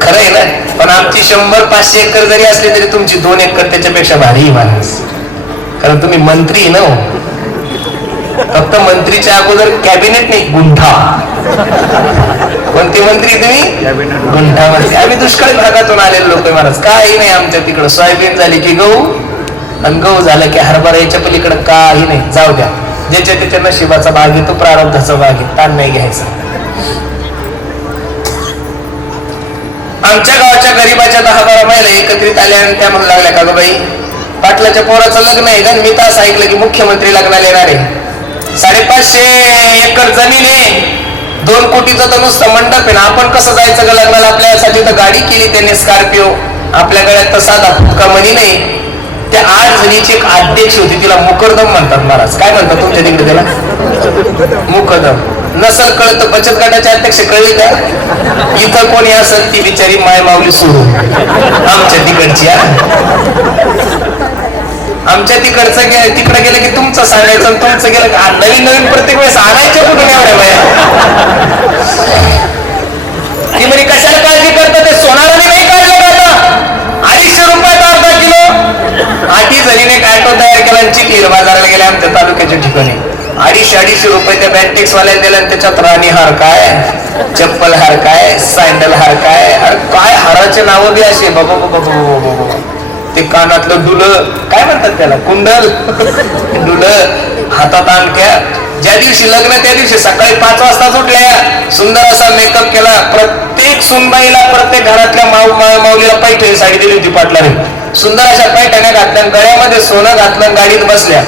खरं आहे ना? पण आमची 100-500 एकर जरी असली तरी तुमची 2 एकर त्याच्यापेक्षा भारी माणूस. कारण तुम्ही मंत्री न हो. फक्त मंत्रीच्या अगोदर कॅबिनेट नाही, गुंठा. कोणते मंत्री तुम्ही? गुंठा मंत्री. आम्ही दुष्काळी भागातून आलेले लोक महाराज. काही नाही आमच्या तिकडं. सोयाबीन झाली की गहू, आणि गहू झालं की हरभरा. याच्या पलीकडे काही नाही. जाऊ द्या, ज्याच्या त्याच्या नशिबाचा भाग येतो, प्रारब्धाचा भाग आहे, ताण नाही घ्यायचा. आमच्या गावाच्या गरीबाच्या 10-12 महिला एकत्रित आल्या आणि त्या म्हणू लागल्या, का ग बाई, पाटलाच्या पोराचं लग्न आहे का? मी तर असं ऐकलं की मुख्यमंत्री लग्नाला येणार आहे. 550 एकर जमीन आहे, 2 कोटीचा तर नुसतं मंडप आहे ना. आपण कसं जायचं का लग्नाला? आपल्यासाठी तर गाडी केली त्याने, स्कॉर्पिओ. आपल्या गळ्यात तर साधा फुटका मणी नाही. त्या 8 जणीची एक अध्यक्ष होती, तिला मुकरदम म्हणतात महाराज. काय म्हणतात तुमच्या तिकडे त्याला? मुकदम. नसल कळत तर बचत गटाचे अध्यक्ष कळले का? इथं कोणी असेल ती बिचारी माय माऊली सोडून आमच्या तिकडची. आमच्या तिकडचं तिकडे गेलं की तुमचं सांगायचं, आणि तुमचं गेलं का नवीन नवीन प्रत्येक वेळेस आणायच्या कुठून एवढ्या बाया? ती म्हणे कशाला काळजी करता, ते सोनाराने नाही काढलं का आता? 250 रुपयात अर्धा किलो. 8 जणीने एक ऑटो तयार केला आणि चिखलीला बाजाराला गेल्या आमच्या तालुक्याच्या ठिकाणी. 250 रुपये त्या बँटेक्स वाल्याने दिले. आणि त्याच्यात राणी हार काय, चप्पल हार काय, सँडल हार काय, अरे काय हाराचे नाव बी असे बाबा बाबा बाबा. ते कानातलं डुलं, काय म्हणतात त्याला, कुंडल, डुलं, हातात अंगठ्या. ज्या दिवशी लग्न त्या दिवशी सकाळी 5 वाजता उठल्या, सुंदर असा मेकअप केला. प्रत्येक सुनबाईला, प्रत्येक घरातल्या माऊलीला पैठणी साडी दिली होती पाटलाने. सुंदर अशा पैठण्या घातल्या, गळ्यामध्ये सोनं घातलं, गाडीत बसल्या.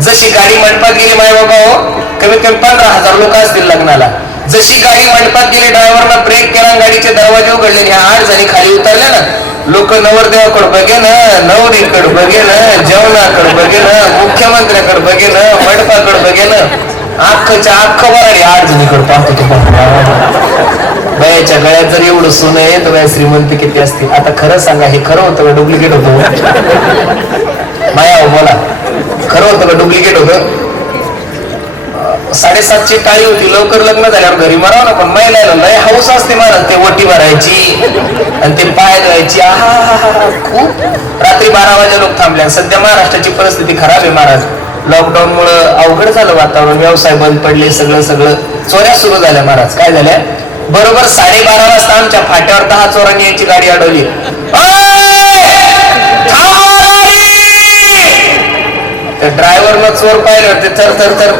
जशी गाडी मंडपात गेली माय बाबा हो, कमीत कमी 15,000 लोक असतील लग्नाला. जशी गाडी मंडपात गेली, ड्रायव्हरला ब्रेक केला, गाडीचे दरवाजे उघडले. ह्या 8 जणी खाली उतरल्या ना. लोक नवरदेवाकडे बघे ना, नवरीकडे बघे ना, जेवणाकडे बघे ना, मुख्यमंत्र्याकडे बघे ना, मंडपाकडे बघे ना. अख्खच्या अख्ख बराडी 8 जणीकडे पाहतो तो. बायाच्या गळ्यात जर एवढं सोनं आहे तर बाया श्रीमंत किती असतील? आता खरं सांगा, हे खरं होतं का डुप्लिकेट होतं? माया हो बोला, खरं होतं का डुप्लिकेट होतं? 7:30ची टाळी होती. लवकर लग्न झाल्यावर घरी मारावं ना. पण महिलाला लय हौस असते महाराज, ते वटी भरायची आणि ते पाय धुवायची. खूप. रात्री 12 वाजे लोक थांबल्या. सध्या महाराष्ट्राची परिस्थिती खराब आहे महाराज. लॉकडाऊन मुळे अवघड झालं वातावरण, व्यवसाय बंद पडले, सगळं चोऱ्या सुरू झाल्या महाराज. काय झाल्या? बरोबर 12:30 वाजता आमच्या फाट्यावर 10 चोरांनी याची गाडी अडवली. ड्रायव्हरनं चोर पाहिलं होते,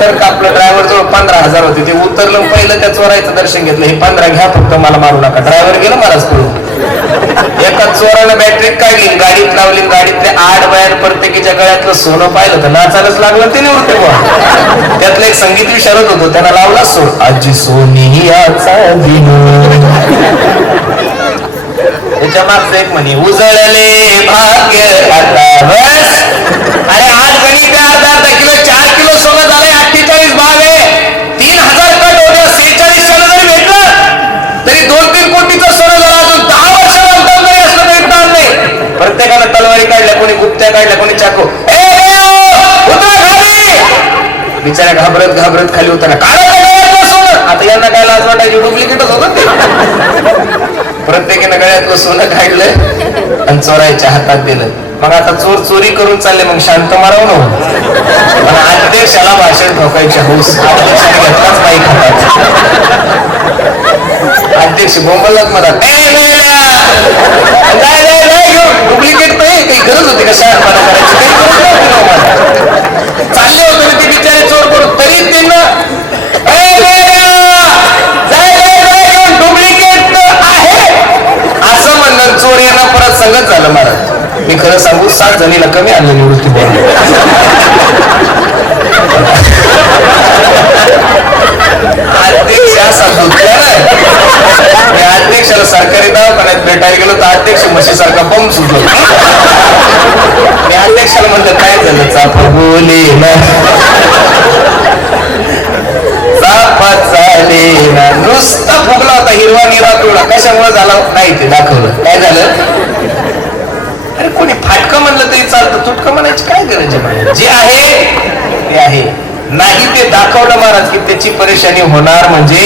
तर कापलं. ड्रायव्हर जवळ 15,000 होते. ते उतरलं, पहिलं त्या चोराचं दर्शन घेतलं. हे 15 घ्या फक्त, मला मारू नका. ड्रायव्हर गेला महाराज पळून. एका चोरानं बॅटरी काढली, गाडीत लावली. गाडीतले 8 बाया, प्रत्येकीच्या गळ्यातलं सोनं पाहिलं तर नाचायलाच लागलं. ते निवृत्ते बुवा. त्यातलं एक संगीत विशारद होतो, त्यांना लावला सोड, आजी सोनी याचा त्याच्या मागचं एक म्हणे, उजळले भाग्य आता बस. अरे 8 जणी त्या अर्धा किलो 4 किलो सोनं झालंय. 48 कडी काढल्या, कोणी गुप्त्या काढल्या, कोणी चाकू. बिचारा घाबरत घाबरत खाली उतरला. आता यांना काय लाज वाटायची, डुप्लिकेटच होत ते. प्रत्येकानं गळ्यातलं सोनं काढलं आणि चोरायच्या हातात दिलं. मग आता चोर चोरी करून चालले, मग शांत मारावं ना. पण अध्यक्षाला भाषण ठोकायचे हौस. अध्यक्षाने घेतलाच नाही खातात. अध्यक्ष बोंबलत मला डुप्लिकेट नाही, काही गरज होती का शहाणपणा करायची, काही गरज नव्हती ना मला. चालले होते ते बिचारे चोर करून, तरी त्यांना डुप्लिकेट आहे असं म्हणणं चोर यांना परत संगत झालं. महाराज मी खरं सांगू, 60 जणीला कमी आणलं निवृत्ती बोल. अध्यक्ष असा दुखला ना, मी अध्यक्षाला सरकारी दवाखान्यात भेटायला गेलो तर अध्यक्ष म्हशीसारखा बम सुटलो. मी अध्यक्षाला म्हणलं काय झालं, चापा बोले ना चाले ना, नुसता फुगला होता हिरवा निरा पिवळा. कशामुळे झाला नाही ते दाखवलं. काय झालं, अरे कोणी फाटकं म्हणलं तरी चालतं, तुटकं म्हणायची काय गरज आहे. जे आहे ते आहे, नाही ते दाखवलं महाराज की त्याची परेशानी होणार म्हणजे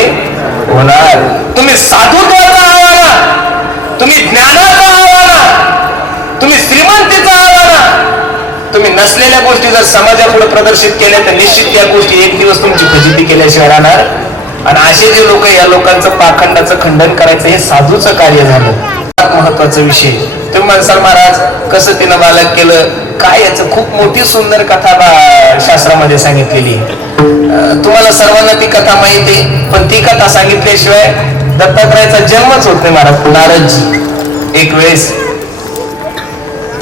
होणार. तुम्ही साधुत्वाचा आवाना, तुम्ही ज्ञानाचा आवाना, तुम्ही श्रीमंतीचा आवाना, तुम्ही नसलेल्या गोष्टी जर समाजापुढे प्रदर्शित केल्या तर निश्चित या गोष्टी एक दिवस तुमची फजिती केल्याशिवाय राहणार. आणि असे जे लोक, या लोकांचं पाखंडाचं खंडन करायचं हे साधूचं कार्य झालं. महत्वाचा विषय. तुम्ही म्हणसाल महाराज कसं तिनं बालक केलं काय, याचं खूप मोठी सुंदर कथा शास्त्रामध्ये सांगितलेली. तुम्हाला सर्वांना ती कथा माहिती आहे, पण ती कथा सांगितल्याशिवाय दत्तात्रयाचा जन्मच होत नाही. महाराज नारदजी एक वेळेस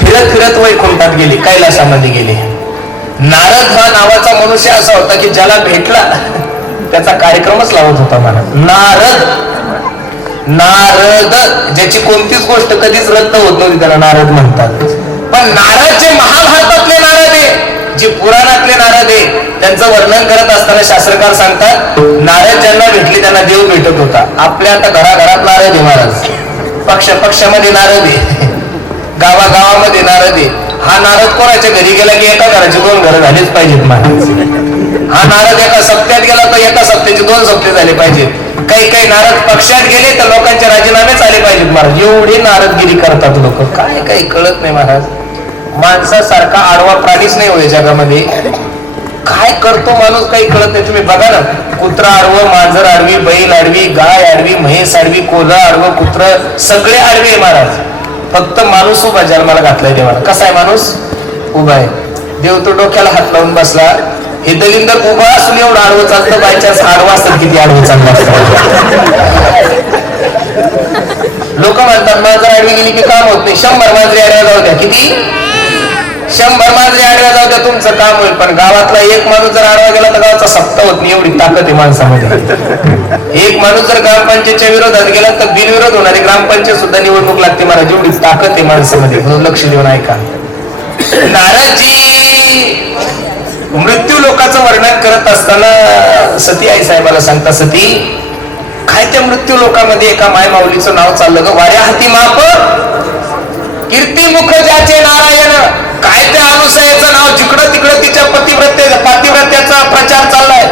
फिरत फिरत वैकुंठात गेले, कैलासामध्ये गेले. नारद हा नावाचा मनुष्य असा होता की ज्याला भेटला त्याचा कार्यक्रमच लावत होता. महाराज नारद ज्याची कोणतीच गोष्ट कधीच रद्द होत नव्हती त्याला नारद म्हणतात. पण नारद जे महाभारतातले नारद आहे, जे पुराणातले नारद आहे, त्यांचं वर्णन करत असताना शास्त्रकार सांगतात नारद ज्यांना भेटले त्यांना देव भेटत होता. आपल्या आता घराघरात नारद आहे महाराज, पक्षामध्ये नारद आहे, गावागावामध्ये नारद आहे. हा नारद कोणाच्या घरी गेला की एका घराची 2 घरं झालीच पाहिजेत महाराज. हा नारद एका सप्त्यात गेला तर एका सप्त्याचे 2 सप्ते झाले पाहिजेत. काही नारद पक्षात गेले तर लोकांचे राजीनामेच आले पाहिजेत महाराज. एवढी नारदगिरी करतात लोक, काय काही कळत नाही महाराज. माणसासारखा आडवा प्राणीच नाही होय जगामध्ये. काय करतो माणूस काही कळत नाही. तुम्ही बघा ना, कुत्रा आडवं, मांजर आडवी, बैल आडवी, गाय आडवी, म्हैस आडवी, कोल्हा आडवं, कुत्र सगळे आडवे महाराज. फक्त माणूस उभा जन्माला घातलाय देवाला. कसा आहे माणूस? उभा आहे. देव तो डोक्याला हात लावून बसला. हे दलिंदर उभा असून एवढं आडवं चालतं, बायचान्स आडवा असतात किती आडवं चाललं असतं. लोक म्हणतात मांजर आडवी गेली की काम होत नाही. 100 मांजरी आडव्या जाऊ द्या, किती 100 मांजरी आडव्या जाऊ द्या, तुमचं काम होईल. पण गावातला एक माणूस जर आडवा गेला तर गावाचा सप्ताह होत नाही, एवढी ताकद आहे माणसामध्ये. एक माणूस जर ग्रामपंचायतच्या विरोधात गेला तर बिनविरोध होणारी ग्रामपंचायत सुद्धा निवडणूक लागते महाराज. एवढी ताकद आहे माणसामध्ये. लक्ष देऊन ऐका. नारदजी मृत्यू लोकांचं वर्णन करत असताना सती आई साहेबाला सांगता, सती काय त्या मृत्यू लोकांमध्ये एका माय माऊलीचं नाव चाललं ग, वाऱ्या हाती माप कीर्तिमुख ज्याचे नारायण. काय त्या अनुसयाचं नाव, जिकडं तिकडं तिच्या पातिव्रत्याचा प्रचार चाललाय.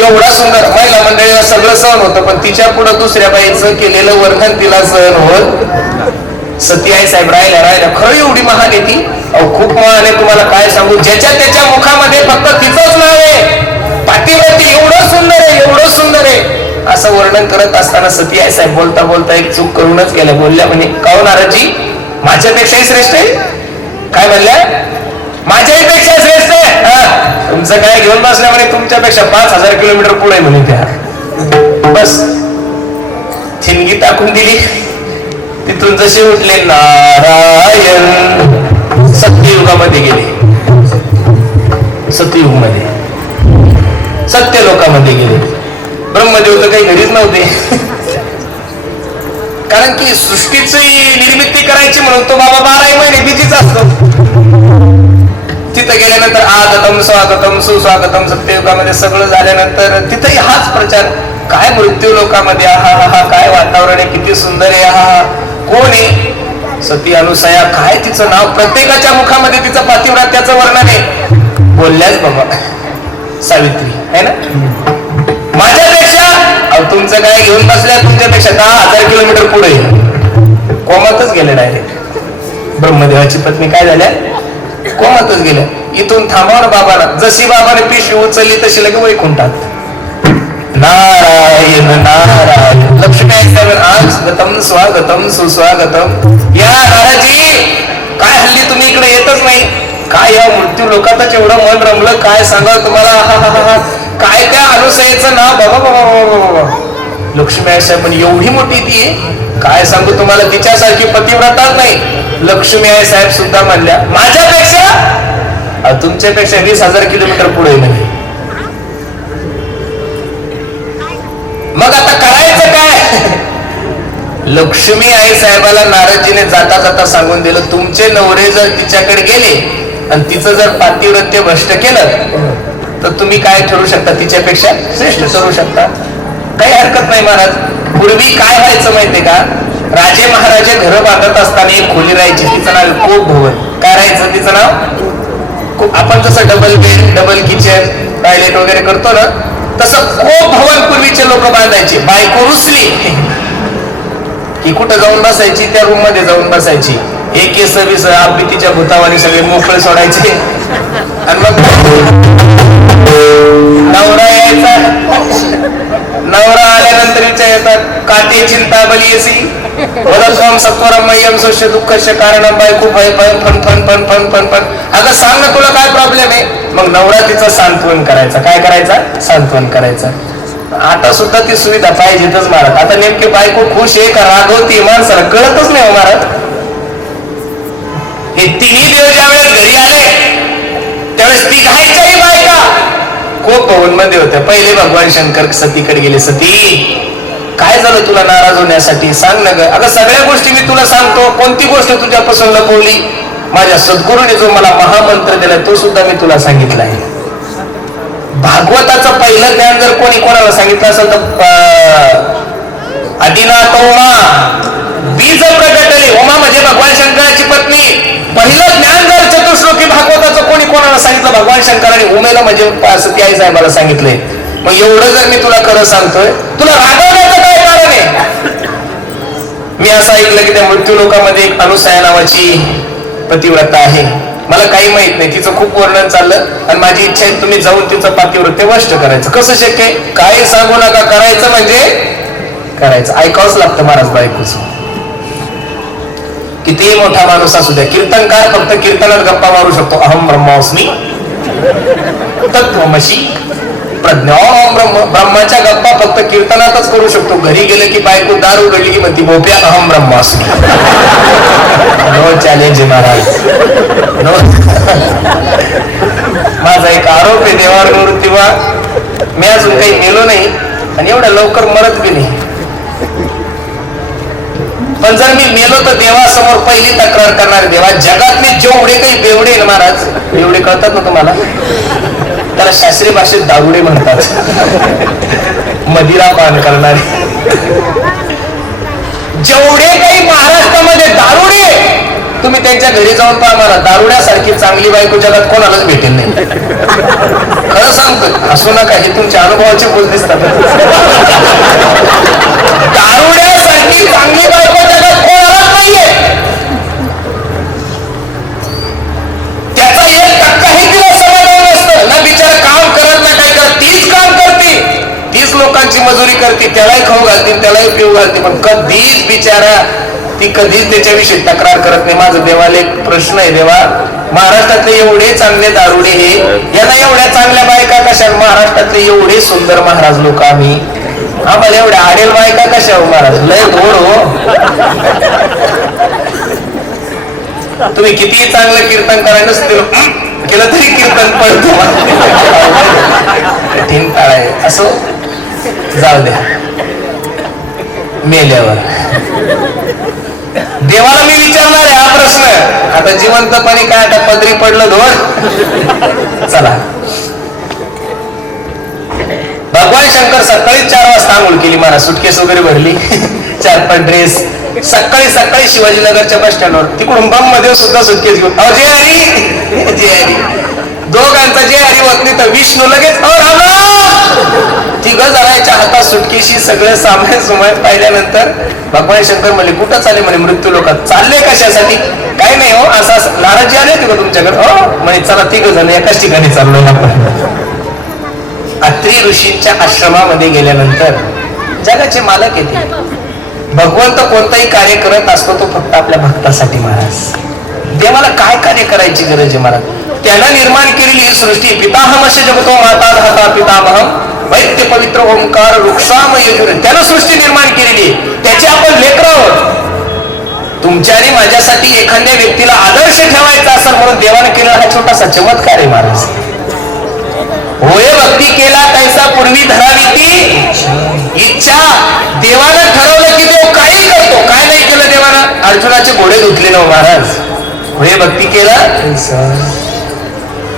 एवढा सुंदर महिला मंडळीला सगळं सहन होतं, पण तिच्या पुढं दुसऱ्या बाईचं केलेलं वर्णन तिला सहन होत. सती आई साहेब राहिल्या खरं एवढी महान आहे ती. खूप महान आहे. तुम्हाला काय सांगू, ज्याच्या त्याच्या मुखामध्ये फक्त तिचंच नाव आहे, पातिव्रती. एवढं सुंदर आहे, एवढं सुंदर आहे असं वर्णन करत असताना सती आई साहेब बोलता बोलता एक चूक करूनच गेल्या. बोलल्या म्हणे, काहो नारदजी माझ्यापेक्षाही श्रेष्ठ आहे. काय म्हणल्या? माझ्यापेक्षा श्रेष्ठ आहे. तुमचं काय घेऊन बसल्या म्हणे, तुमच्यापेक्षा 5000 किलोमीटर पुढे म्हणे त्या. बस ठिणगी टाकून दिली. तिथून जसे उठले नारायण सत्ययुगामध्ये गेले. सत्ययुगमध्ये सत्य लोकांमध्ये गेले. ब्रह्मदेव तर काही घरीच नव्हते, कारण की सृष्टीची निर्मिती करायची म्हणून तो बाबा 12 महिने बिजीच असतो. तिथं गेल्यानंतर आगतम स्वागतम सुस्वागतम सत्ययुगामध्ये सगळं झाल्यानंतर तिथंही हाच प्रचार. काय मृत्यू लोकामध्ये, हा हा हा काय वातावरण आहे, किती सुंदर आहे, हा कोण आहे. सती अनुसया, काय तिचं नाव, प्रत्येकाच्या मुखामध्ये तिचं पातिव्रत्याचं वर्णन आहे. बोलल्याच बाबा सावित्री आहे ना. माझ्यापेक्षा तुमचं काय घेऊन बसल्या, तुमच्यापेक्षा 10,000 किलोमीटर पुढे कोमातच गेले डायरेक्ट. ब्रह्मदेवाची पत्नी काय झाल्या, कोमातच गेल्या. इथून थांबावर बाबाला, जशी बाबाने पिशवी उचलली तशी लगे वैकुंठात. नारायण नारायण. लक्ष्मी स्वागतम स्वागतम सुस्वागतम. या नाराजी, काय हल्ली तुम्ही इकडे येतच नाही, काय या मृत्यू लोकातच एवढं मन रमलं, काय सांगा तुम्हाला. काय त्या अनुसयेचं नाव बाबा बाबा बाबा बाबा. लक्ष्मी आई साहेब म्हणजे एवढी मोठी ती आहे, काय सांगू तुम्हाला, तिच्यासारखी पतिव्रताच नाही. लक्ष्मी आई साहेब सुद्धा म्हणल्या, माझ्यापेक्षा तुमच्यापेक्षा 20,000 किलोमीटर पुढे नाही. मग आता करायचं काय. लक्ष्मी आई साहेबाला नारदजीने जाता जाता सांगून दिलं, तुमचे नवरे जर तिच्याकडे गेले आणि तिचं जर पातिव्रत्य भ्रष्ट केलं तर तुम्ही काय ठरू शकता, तिच्यापेक्षा श्रेष्ठ ठरू शकता. काही हरकत नाही महाराज. पूर्वी काय व्हायचं माहितीये का, राजे महाराजे घर बांधत असताना एक खोली राहायची, तिचं नाव कोप भवन. काय राहायचं तिचं नाव, आपण जसं double bed, double kitchen, toilet वगैरे करतो ना, तसं कोप भवन पूर्वीचे लोक बांधायचे. बायको रुसली की कुठं जाऊन बसायची, त्या रूम मध्ये जाऊन बसायची. एक केस आपली तिच्या भूतावानी सगळे मोकळे सोडायचे आणि मग नवरा यायचा. नवरा आल्यानंतर येतात, काटे चिंता बलियसी वरम सत्वरमय्यम सोष्य दुःखस्य कारणम. बायको भय फन फन फन फन फन फन. अगं सांग ना तुला काय प्रॉब्लेम आहे. मग नवरा तिचं सांत्वन करायचा. काय करायचा, सांत्वन करायचं. आता सुद्धा ती सुविधा पाहिजेतच महाराज. आता नेमके बायको खुश आहे का रागवती माणसाला कळतच नाही महाराज. हे तिन्ही देव ज्यावेळेस घरी आले त्यावेळेस तिघांच्याही बायका कोप भवन मध्ये होत्या. पहिले भगवान शंकर सतीकडे गेले, सती काय झालं तुला नाराज होण्यासाठी, सांग ना ग. अगं सगळ्या गोष्टी मी तुला सांगतो, कोणती गोष्ट तुझ्यापासून लपवली. माझ्या सद्गुरूने जो मला महामंत्र दिला तो सुद्धा मी तुला सांगितला आहे. भागवताचं पहिलं ज्ञान जर कोणी कोणाला सांगितलं असेल तर आदिनाथ उमा बीज प्रगटले. उमा म्हणजे भगवान शंकराची पत्नी. पहिलं ज्ञान जर चतुश्लोकी भागवताचं कोणी कोणाला सांगितलं, भगवान शंकराने उमेला म्हणजे सती आई साहेबाला सांगितलंय. मग एवढं जर मी तुला खरं सांगतोय, तुला रागवण्याचं काय कारण आहे. मी असं ऐकलं की त्या मृत्यू लोकांमध्ये एक अनुसया नावाची पतिव्रता आहे. मला काही माहित नाही, तिचं खूप वर्णन चाललं आणि माझी इच्छा आहे तुम्ही जाऊन तिचं पातिव्रत्य वष्ट करायचं. कसं शक्य आहे, काही सांगू नका, करायचं म्हणजे करायचं. ऐकावंच लागतं महाराज बायकोचं. कितीही मोठा माणूस असू द्या, कीर्तनकार फक्त कीर्तनात गप्पा मारू शकतो. अहम ब्रह्मास्मी तत्त्वमसी प्रज्ञान ब्रह्म. ब्रह्माच्या गप्पा फक्त कीर्तनातच करू शकतो. घरी गेले की बायको दार उघडली की म्हणती भोप्या अहम ब्रह्मास्मी. नो चॅलेंज महाराज, नो. माझा एक आरोप आहे देवावर निवृत्तीवा, मी अजून काही मेलो नाही आणि एवढ्या लवकर मरत बी नाही. पण जर मी मेलो तर देवासमोर पहिली तक्रार करणार, देवा जगातले जेवढे काही बेवडे महाराज, बेवडे कळतात ना तुम्हाला, त्याला शास्त्रीय भाषेत दारुडे म्हणतात. मदिरा पान करणारे जेवढे काही महाराष्ट्रामध्ये दारुडे, तुम्ही त्यांच्या घरी जाऊन पहा, मला दारुड्यासारखी चांगली बायको जगात कोणालाच भेटेल नाही. खरं सांगतो, असू नका, हे तुमच्या अनुभवाचे बोल दिसतात. दारुड्यासारखी चांगली बायको जगात कोणालाच नाहीये. त्याचा 1% तिला समाधान नसतं ना. बिचारा काम करत ना काय करत, तीच काम करते, तीच लोकांची मजुरी करते, त्यालाही खाऊ घालते, त्यालाही पिऊ घालते, पण कधीच बिचारा ती कधीच त्याच्याविषयी तक्रार करत नाही. माझं देवाला एक प्रश्न आहे, देवा महाराष्ट्रातले एवढे चांगले दारुडे हे, यांना एवढ्या चांगल्या बायका कशा, महाराष्ट्रातले एवढे सुंदर महाराज लोक आम्ही, आम्हाला एवढ्या आडेल बायका कशा हो महाराज, लय धोड हो. तुम्ही कितीही चांगलं कीर्तन करायला केलं तरी कीर्तन पडतो. कठीण काळ आहे. असो, जाऊ द्या. मेल्यावर देवाला मी विचारणार आहे हा प्रश्न. आता जिवंतपणे काय, आता पदरी पडलं धोड. चला, भगवान शंकर सकाळी 4 वाजता आंघोळ केली, मला सुटकेस वगैरे भरली, 4-5 ड्रेस सकाळी सकाळी शिवाजीनगरच्या बस स्टँडवर तिकडून बम मध्ये सुद्धा सुटकेस घेऊन अहो जे हरी जे हरी दोघांचा जे हरी होत नाही तर विष्णू लगेच तिघ जणांच्या हातात सुटकेशी सगळं सामान सुमाय पाहिल्यानंतर भगवान शंकर म्हणले कुठं चालले म्हणे मृत्यू लोकात चालले कशासाठी काही नाही हो असं नाराजी आले होते का तुमच्याकडे हो म्हणे चला तिघ जण एकाच ठिकाणी चाललोय आपण अत्री ऋषींच्या आश्रमामध्ये गेल्यानंतर जगाचे मालक येते भगवंत कोणताही कार्य करत असतो तो फक्त आपल्या भक्तासाठी महाराज देवाला काय कार्य करायची गरज आहे महाराज त्यानं निर्माण केलेली ही सृष्टी पिताहमस्य जगतो माता धाता पितामहम वैद्य पवित्र ओंकार वृक्षाम यजुर त्यानं सृष्टी निर्माण केलेली त्याचे आपण लेकर आहोत तुमच्या आणि माझ्यासाठी एखाद्या व्यक्तीला आदर्श ठेवायचा असेल म्हणून देवाने केला हा छोटासा चमत्कार आहे महाराज होय भक्ती केला तैसा पूर्वी धरावी ती इच्छा देवानं ठरवलं की देव काही करतो काय नाही केलं देवानं अर्जुनाचे घोडे धुतले ना महाराज होय भक्ती केला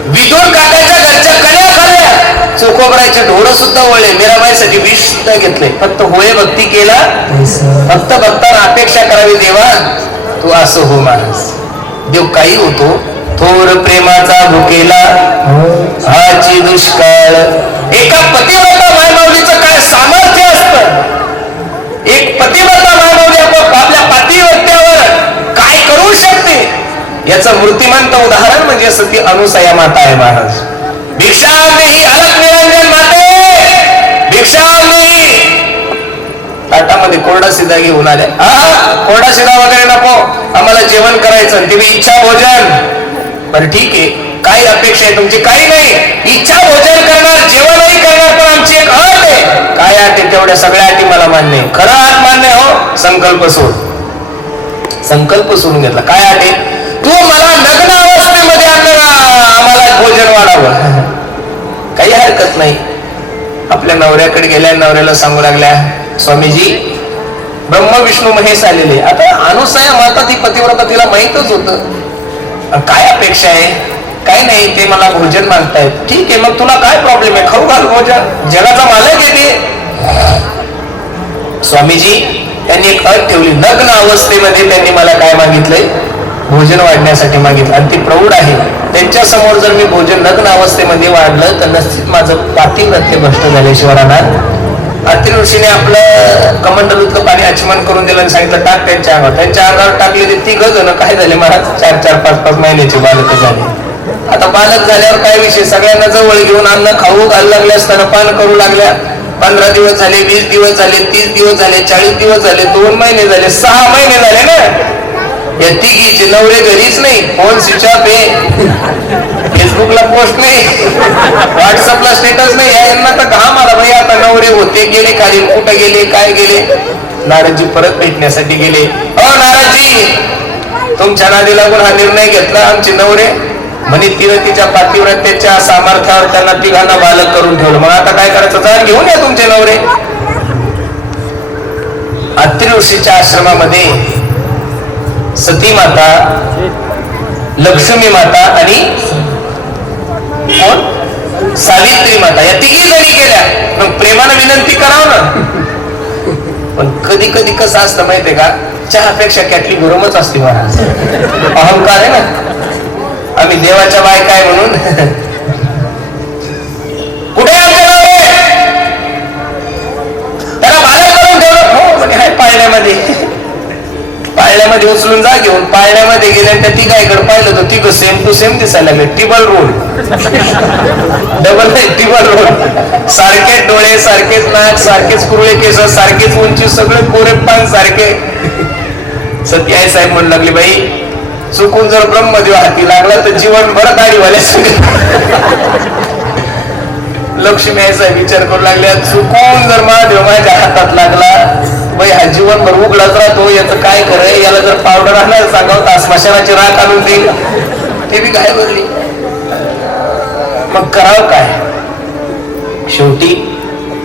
विदूर काकाच्या घरच्या कड्या खाल्ल्या चोकोबरायचे ढोरं सुद्धा वळले मीराबाईसाठी विष सुद्धा घेतले फक्त होय भक्ती केला फक्त भक्तांना अपेक्षा करावी देवा तू असं हो महाराज देव काही होतो थोर प्रेमाचा भुकेला हाची दुष्काळ एका पतिव्रता मायमाऊलीचं काय सामर्थ्य असतं एक पतिव्रता मायमाऊली आपल्या पतिव्रत्यावर काय करू शकते याचं मूर्तिमंत उदाहरण म्हणजे सती अनुसया माता आहे महाराज भिक्षा ही अलग निरंजन माते भिक्षा ताटामध्ये कोरडा सिधा घेऊन आल्या कोरडा सिधा वगैरे नको आम्हाला जेवण करायचं तुम्ही इच्छा भोजन बरं ठीक आहे काही अपेक्षा आहे तुमची काही नाही इच्छा भोजन करणार जेवणही करणार पण आमची एक अट आहे काय अट आहे तेवढ्या सगळ्या अटी मला मान्य आहे खरं अट मान्य हो संकल्प सोडून घेतला काय अट आहे तू मला नग्न अवस्थेमध्ये आम्हाला भोजन वाढावं काही हरकत नाही आपल्या नवऱ्याकडे गेल्या नवऱ्याला सांगू लागल्या स्वामीजी ब्रह्म विष्णू महेश आलेले आता अनुसया माता ती पतिव्रता तिला माहीतच होतं काय अपेक्षा आहे काय नाही ते मला भोजन मागतायत ठीक आहे मग तुला काय प्रॉब्लेम आहे खाऊ घाल भोजन जगाचा मालक आहे ते स्वामीजी त्यांनी एक अट ठेवली नग्न अवस्थेमध्ये त्यांनी मला काय मागितलंय भोजन वाढण्यासाठी मागितलं आणि ती प्रौढ आहे त्यांच्या समोर जर मी भोजन नग्न अवस्थेमध्ये वाढलं तर नक्कीच माझं पातिव्रत्य भ्रष्ट झाल्याशिवाय राहणार अत्री ऋषीने आपलं कमंडलूतलं पाणी आचमन करून दिलं आणि सांगितलं टाक त्यांच्या अंगावर टाकले ते तिघ जण काय झाले महाराज 4-4, 5-5 महिन्याचे बालक झाले आता बालक झाल्यावर काय विषय सगळ्यांना जवळ घेऊन अन्न खाऊ घालू लागल्या स्तनपान करू लागल्या 15 दिवस झाले 20 दिवस झाले 30 दिवस झाले 40 दिवस झाले 2 महिने झाले 6 महिने झाले ना या तिघीचे नवरे घरीच नाही फोन स्विच ऑफ आहे फेसबुकला पोस्ट नाही व्हॉट्सअपला स्टेटस नाही यांना तर घाम आला भाई आता नवरे होते गेले खाली कुठे गेले काय गेले नारदजी परत भेटण्यासाठी गेले नारदजी तुमच्या नादी लागून हा निर्णय घेतला आमचे नवरे म्हणे तिने तिच्या पातिव्रत्याच्या सामर्थ्यावर त्यांना तिघांना बालक करून ठेवलं मग आता काय करायचं जाण घेऊन या तुमचे नवरे अत्री ऋषीच्या आश्रमामध्ये सती माता लक्ष्मी माता आणि कोण सावित्री माता या तिघी जणी गेल्या मग प्रेमानं विनंती करावं ना पण कधी कधी कसं असतं माहितीये का चहापेक्षा कॅटली गरमच असते महाराज अहंकार आहे ना आम्ही देवाच्या बायका आहे म्हणून कुठे त्याला बाहेर करून ठेवलं हो म्हणजे हाय पाळण्यामध्ये उचलून जा घेऊन पाळण्यामध्ये गेले त्या तिघाईकडे पाहिलं तर तिघ सेम टू सेम दिसायला लागले टिबल रोल डबल नाही टिबल रोल सारखेच डोळे सारखेच नाक सारखेच कुरळे केस सारखेच उंची सगळे कोरे पान सारखे सती आई साहेब म्हणू लागली बाई चुकून जर ब्रह्मदेव हाती लागला तर जीवनभर दाढीवाले लक्ष्मी आई साहेब विचार करू लागल्या चुकून जर महादेव माझ्या हातात लागला बाई हा जीवनभर उघडाच राहतो याचं काय खरं याला जर पावडर आणलं सांगावं स्मशानाची राख आणून देईल ते बी काय बोलली मग करावं काय शेवटी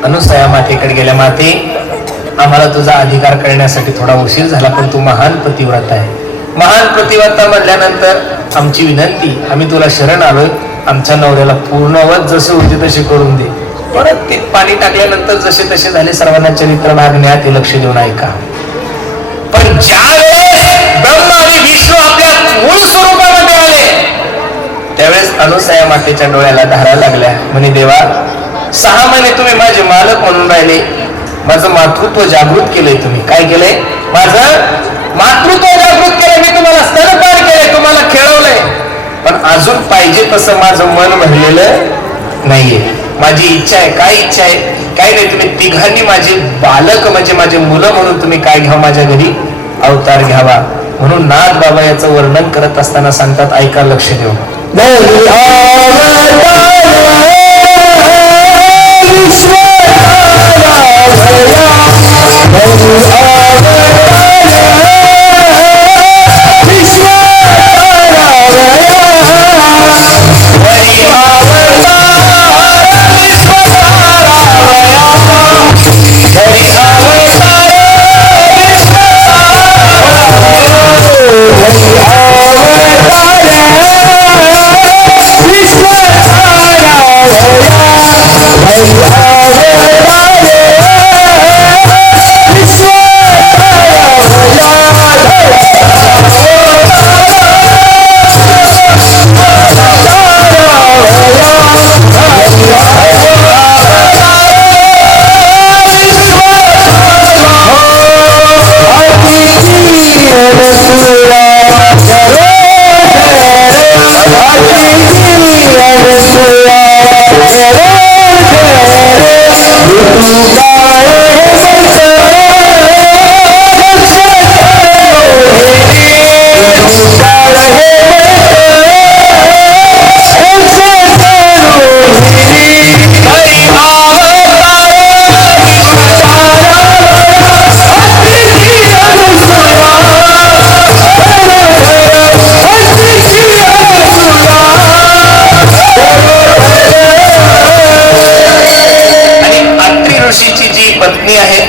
अनुसया मातेकडे गेल्या माते आम्हाला तुझा अधिकार करण्यासाठी थोडा उशीर झाला पण तू महान पतिव्रता आहे महान पतिव्रता म्हटल्यानंतर आमची विनंती आम्ही तुला शरण आलोय आमच्या नवऱ्याला पूर्णवत जसे होते तसे करून दे परत ते पाणी टाकल्यानंतर जसे तसे झाले सर्वांना चरित्र भाग न्या ते लक्ष देऊन ऐका पण अनुसया मातेच्या डोळ्याला धारा लागल्या. म्हणे देवा, 6 महिने तुम्ही माझे मालक म्हणून राहिले, माझं मातृत्व जागृत केलंय तुम्ही. काय केलंय? माझं मातृत्व जागृत केलंय, मी तुम्हाला स्तनपान केलंय, तुम्हाला खेळवलंय, पण अजून पाहिजे तसं माझं मन भरलेलं नाहीये. माझी इच्छा आहे. काय इच्छा आहे? काय नाही, तुम्ही तिघांनी माझे बालक म्हणजे माझे मुलं म्हणून तुम्ही काय घ्यावं, माझ्या घरी अवतार घ्यावा. म्हणून नाथ बाबा याचं वर्णन करत असताना सांगतात, ऐका, लक्ष देऊ.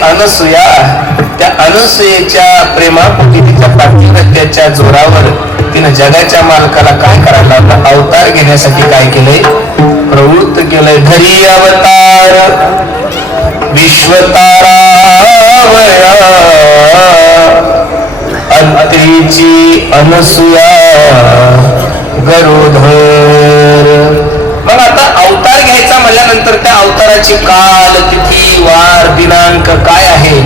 अनसूया, त्या अनसूयेच्या प्रेमापोटी तिच्या पातिव्रत्याच्या जोरावर तिनं जगाच्या मालकाला काय करायला लावलं? अवतार घेण्यासाठी काय केलंय? प्रवृत्त केलंय. घरी अवतार विश्वतारावया अंतरीची अनसूया गरोधर. मग आता अवतार घ्यायचा म्हणल्यानंतर त्या अवताराची काल, तिथी, वार, दिनांक काय आहे?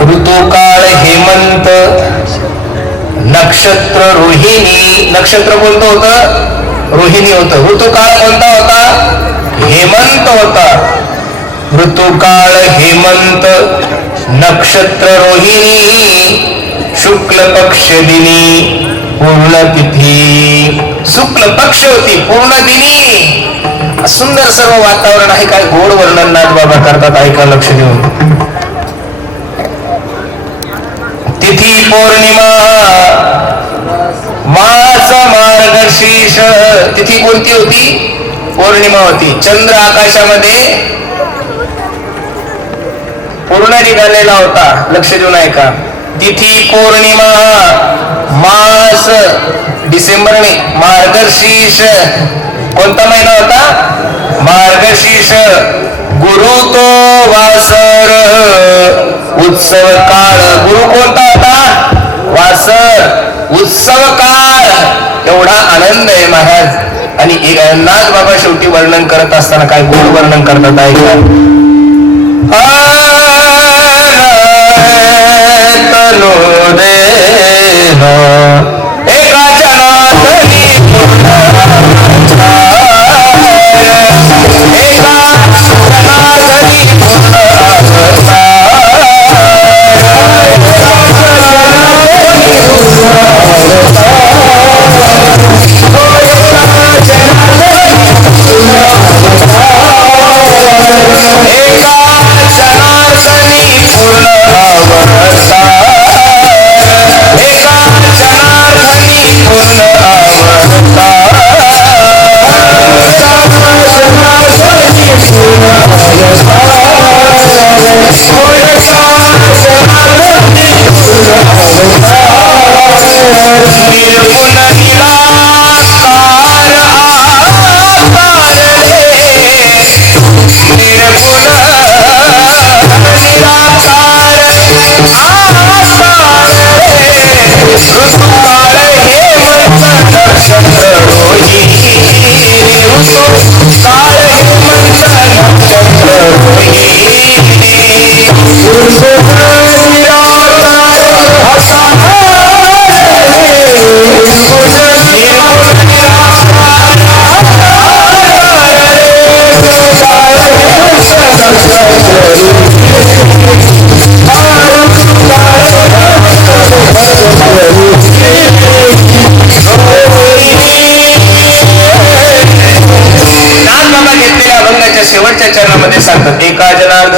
ऋतुकाळ हेमंत, नक्षत्र रोहिणी. नक्षत्र कोणतं होतं? रोहिणी होतं. ऋतुकाळ कोणता होता? हेमंत होता. ऋतुकाळ हेमंत, नक्षत्र रोहिणी, शुक्ल पक्ष दिनी पूर्ण तिथी. शुक्ल पक्ष होती, पूर्ण दिनी. सुंदर सर्व वातावरण आहे. काय गोड वर्णन नाथ बाबा करतात, ऐका लक्ष देऊन. तिथी पौर्णिमा, मास मार्गशीर्ष. तिथी कोणती होती? पौर्णिमा होती. चंद्र आकाशामध्ये पूर्ण निघालेला होता. लक्ष देऊन ऐका. तिथी पौर्णिमा, मास डिसेंबर नाही, मार्गशीर्ष. कोणता महिना होता? मार्गशीर्ष. गुरु तो वासर, उत्सव काळ. गुरु कोणता होता? वासर. उत्सव काळ. एवढा आनंद आहे महाराज. आणि नाथ बाबा शेवटी वर्णन करत असताना काय गोड वर्णन करतात ऐका. पूर्ण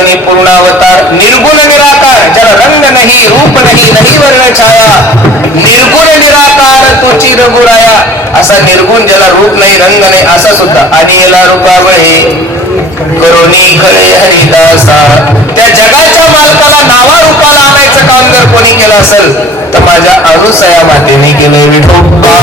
आणि पूर्ण अवतार निर्गुण निराकार, ज्याला रंग नाही, रूप नाही, नाही वर्ण छाया, निर्गुण निराकार तोची रघुराया, असा निर्गुण ज्याला रूप नाही, रंग नाही, असा सुद्धा. आणि याला रूपावळे करोनी खरे हरिदासा, त्या जगाच्या मालकाला नावा रूपाला आणायचं काम जर कोणी केलं असेल तर माझ्या अनुसया मातेने केलं. विठोबा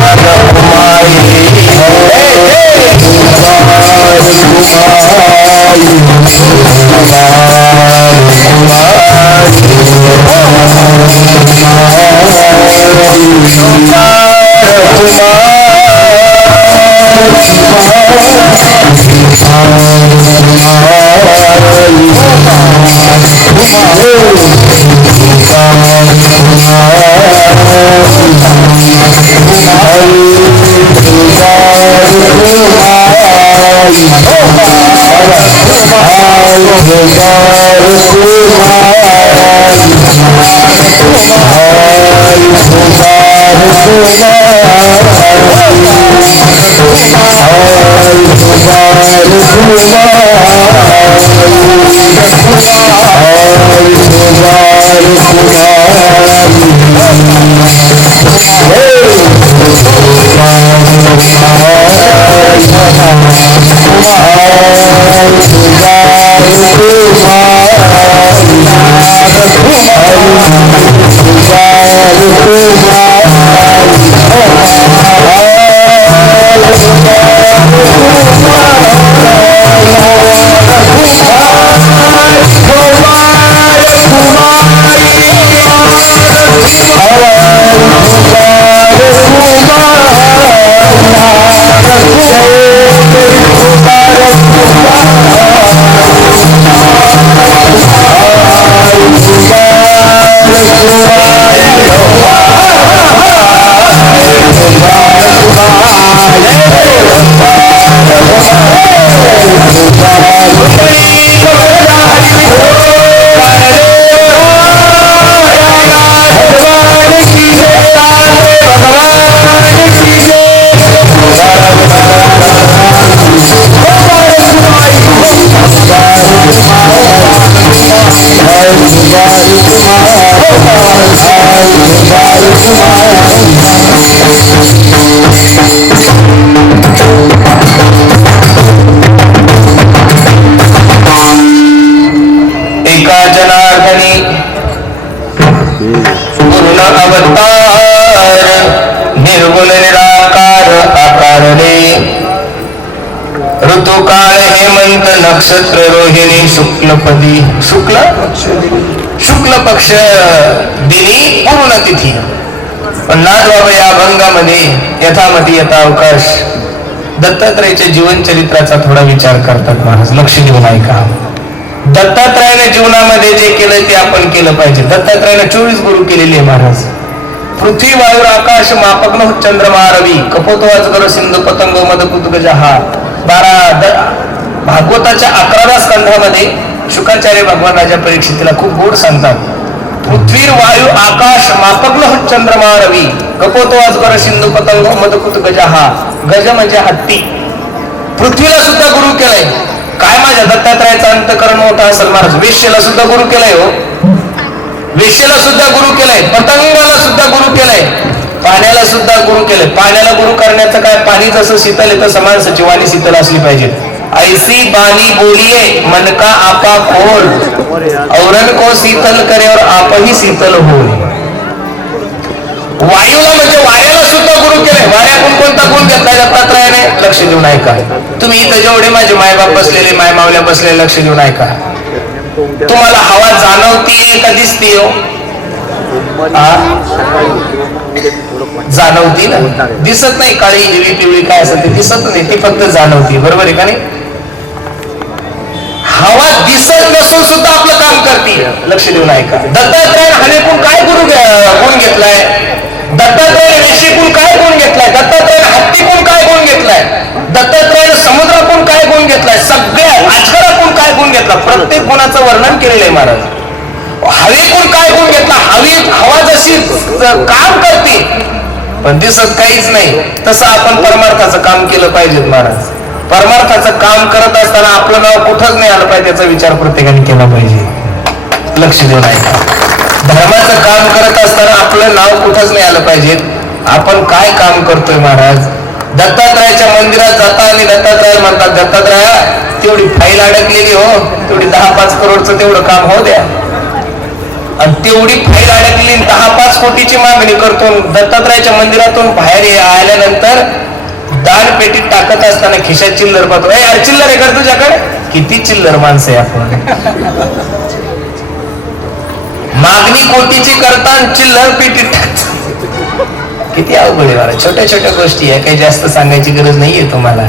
निर्गुण निराकार आकारले, ऋतुकाळ हेमंत नक्षत्र रोहिणी शुक्लपदी, शुक्ल पक्ष दिनी पूर्ण तिथी. पण नाथ बाबा या अभंगामध्ये यथामती यथा अवकाश दत्तात्रयाच्या जीवनचरित्राचा थोडा विचार करतात महाराज. लक्ष देऊन ऐका. दत्तात्रयाने जीवनामध्ये जे केलं ते आपण केलं पाहिजे. दत्तात्रयाने 24 गुरु केलेले आहे महाराज. पृथ्वी वायू आकाश मापग्न चंद्रमा रवी कपोतो अजगर सिंधू पतंग मदकुत गजहा. 12 भागवताच्या 11व्या स्कंधामध्ये शुकाचार्य भगवान राजा परीक्षितीला खूप गोड सांगतात. पृथ्वी वायू आकाश मापग्न चंद्रमा रवी कपोतो अजगर सिंधू पतंग मदकुत गजहा. गज म्हणजे हत्ती. पृथ्वीला सुद्धा गुरु केलाय. काय माझ्या दत्तात्रयाचा अंतकरण होता असेल महाराज. वेश्येला सुद्धा गुरु केलाय हो. वेश्येला सुद्धा गुरु केलाय. पतंगाला सुद्धा गुरु केलाय. पाण्याला सुद्धा गुरु केलंय. पाण्याला गुरु करण्याचं काय. पाणी जसं शीतल आहे तसं माणसाची वाणी शीतल असली पाहिजे. ऐसी बानी बोलिये मन का आपा खोल औरन को शीतल करे और आप ही शीतल हो. वायूला म्हणजे वाऱ्याला सुद्धा गुरु केले. वाऱ्याकडून कोणता गुण घेतलाय दत्तात्रयाने. लक्ष देऊन ऐका. तुम्ही इथं जेवढे माझे मायबाप बसलेले माय मावल्या बसलेले लक्ष देऊन ऐका. तुम्हाला हवा जाणवतीये का दिसतीये हो. जाणवती ना. दिसत नाही. काळी हिरवी पिवळी काय असं ते दिसत नाही. ती फक्त जाणवती. बरोबर आहे का नाही. हवा दिसत नसून सुद्धा आपलं काम करते. लक्ष देऊन ऐका. दत्तात्रयाने हनेकून काय गुण घेतलाय. दत्तात्रयाने वेशीकून काय गुण घेतलाय. दत्तात्रयाने हत्तीकून काय गुण घेतलाय. दत्तात्रयाने समुद्रातून काय गुण घेतलाय. सगळ्या अजगरातून काय गुण घेतला. प्रत्येक गुणाचं वर्णन केलेलं आहे महाराज. हवेतून काय गुण घेतला. हवा जशी काम करते पण दिसत काहीच नाही तसं आपण परमार्थाचं काम केलं पाहिजे महाराज. परमार्थाचं काम करत असताना आपलं नाव कुठंच नाही आलं पाहिजे याचा विचार प्रत्येकाने केला पाहिजे. लक्ष देऊन ऐका. धर्माचं काम करत असताना आपलं नाव कुठंच नाही आलं पाहिजे. आपण काय काम करतोय महाराज? दत्तात्रयाच्या मंदिरात जाता आणि दत्तात्रय म्हणतात, दत्तात्रया तेवढी फाईल अडकलेली हो, तेवढी 10-5 करोडचं तेवढं काम हो द्या. आणि तेवढी फाईल अडकली 10-5 कोटीची मागणी करतो. दत्तात्रयाच्या मंदिरातून बाहेर आल्यानंतर दान पेटीत टाकत असताना खिशात चिल्लर पाहतो. यार चिल्लर आहे का तुझ्याकडे? किती चिल्लर माणसं आहे आपण. मागणी कोटीची करता चिल्लर पेटीत टाकत. किती अवघड आहे मला. छोट्या छोट्या गोष्टी आहे, काही जास्त सांगायची गरज नाहीये तुम्हाला.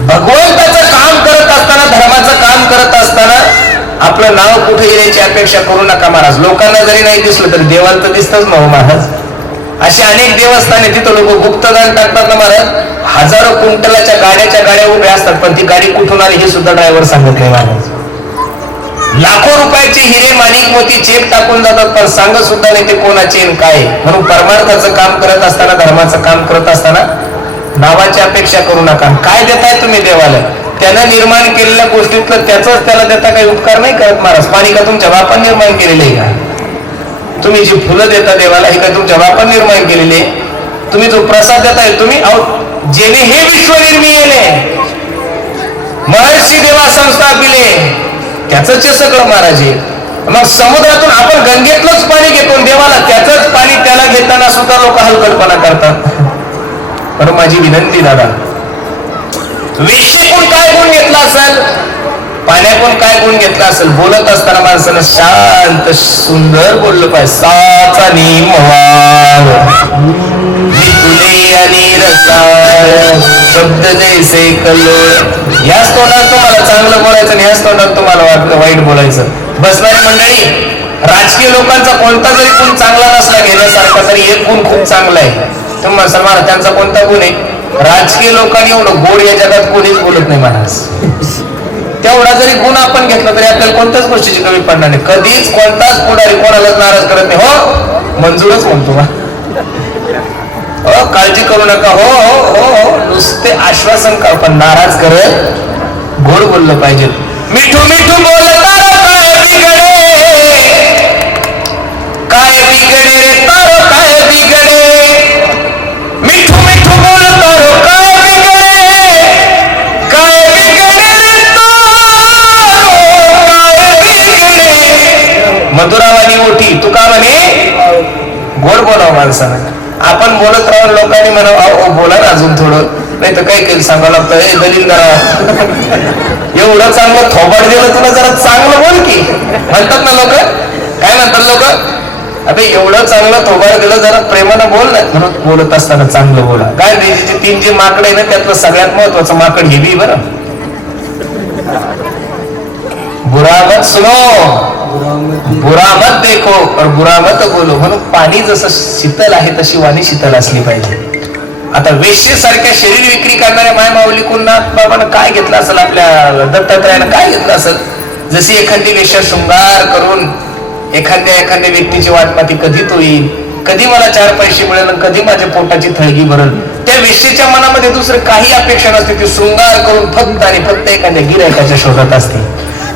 भगवंताचं काम करत असताना, धर्माचं काम करत असताना आपलं नाव कुठे येण्याची अपेक्षा करू नका महाराज. लोकांना जरी नाही दिसलं तरी देवाला तर दिसतच ना महाराज. असे अनेक देवस्थान आहे, तिथं लोक गुप्तदान टाकतात ना महाराज. हजारो क्विंटलाच्या गाड्या उभ्या असतात, पण ती गाडी कुठून आली हे सुद्धा ड्रायव्हर सांगत नाही महाराज. लाखो रुपयाचे हिरे माणिक मोती चेक टाकून जातात, पण सांगत सुद्धा नाही ते कोणाचे काय. म्हणून परमार्थाचं काम करत असताना, धर्माचं काम करत असताना नावाची अपेक्षा करू नका. काय देताय तुम्ही देवाला? त्यानं निर्माण केलेल्या गोष्टीतलं त्याच त्याला देता काही उपकार नाही करत महाराज. पाणी का तुमच्या बापाने निर्माण केलेलं आहे का? तुम्ही जी फुलं देता देवाला ही काय तुमच्या बापाने निर्माण केलेली आहे? तुम्ही जो प्रसाद देताय तुम्ही जेणे हे विश्व निर्मिले महर्षी देवा संस्थापिले त्याच सगळं महाराज आहे. मग समुद्रातून आपण गंगेतलंच पाणी घेतो देवाला त्याच पाणी त्याला घेताना सुद्धा लोक हलकटपणा करतात. पण माझी विनंती दादा, वेश्येकडून काय गुण घेतला असेल, पाण्याकडून काय गुण घेतला असेल? बोलत असताना माणसानं शांत सुंदर बोललं पाहिजे. साचा निमवाव तुले आणि रसाळ शब्द जैसे कल्लोळ. याच तोंडात तुम्हाला चांगलं बोलायचं आणि याच तोंडात तुम्हाला वाटतं वाईट बोलायचं. बसणारी मंडळी, राजकीय लोकांचा कोणता जरी गुण चांगला नसला घेण्यासारखा, तरी एक गुण खूप चांगला आहे. तुम्हाला सन्मान त्यांचा कोणता गुण आहे? राजकीय लोकांनी एवढं गोड या जगात कोणीच बोलत नाही महाराज. तेवढा जरी गुण आपण घेतला तरी आपल्याला कोणत्याच गोष्टीची कमी पडणार नाही. कधीच कोणताच पुढारी कोणालाच नाराज करत नाही. हो मंजूरच म्हणतो, हो काळजी करू नका, हो हो हो हो नुसते आश्वासन का, पण नाराज करत गोड बोललं पाहिजे. मिठू मिठू बोलता काय बिघडे, काय बिघडे रे तारो काय बिघडे. मिठू मिठू बोलता रो काय बिघडे, काय बिघडे रे तारो काय बिघडे. मधुरावानी मोठी तू का म्हणे गोड बोलावं माणसानं. आपण बोलत राहून लोकांनी म्हणावं अहो बोला ना अजून थोडं, नाही तर काही काही सांगावं लागतं. हे दलील करा एवढं चांगलं थोबाड दिलं तुला जरा चांगलं बोल की म्हणतात ना लोक. काय म्हणतात लोक? अबे एवढं चांगलं थोबाड दिलं जरा प्रेमानं बोल ना. म्हणून बोलत असताना चांगलं बोला. काय देशीचे 3 जे माकड आहे ना त्यातलं सगळ्यात महत्वाचं माकड हे बी बरं. बुरा मत सुनो बुरा मत देखो और बुरा मत बोलो. म्हणून पाणी जसं शीतल आहे तशी वाणी शीतल असली पाहिजे. आता वेश्येसारख्या शरीर विक्री करणाऱ्या माय माऊली कुंनाथ बाबानं काय घेतलं असेल, आपल्या दत्तात्रयानं काय घेतलं असेल? जशी एखादी वेश्या शृंगार करून एखाद्या व्यक्तीची वाट पाहती, कधी तो येईल, कधी मला 4 पैसे मिळेल, कधी माझ्या पोटाची थळगी भरल. त्या वेश्येच्या मनामध्ये दुसरं काही अपेक्षा नसते. ती शृंगार करून फक्त आणि फक्त एखाद्या गिरायकाच्या शोधात असते.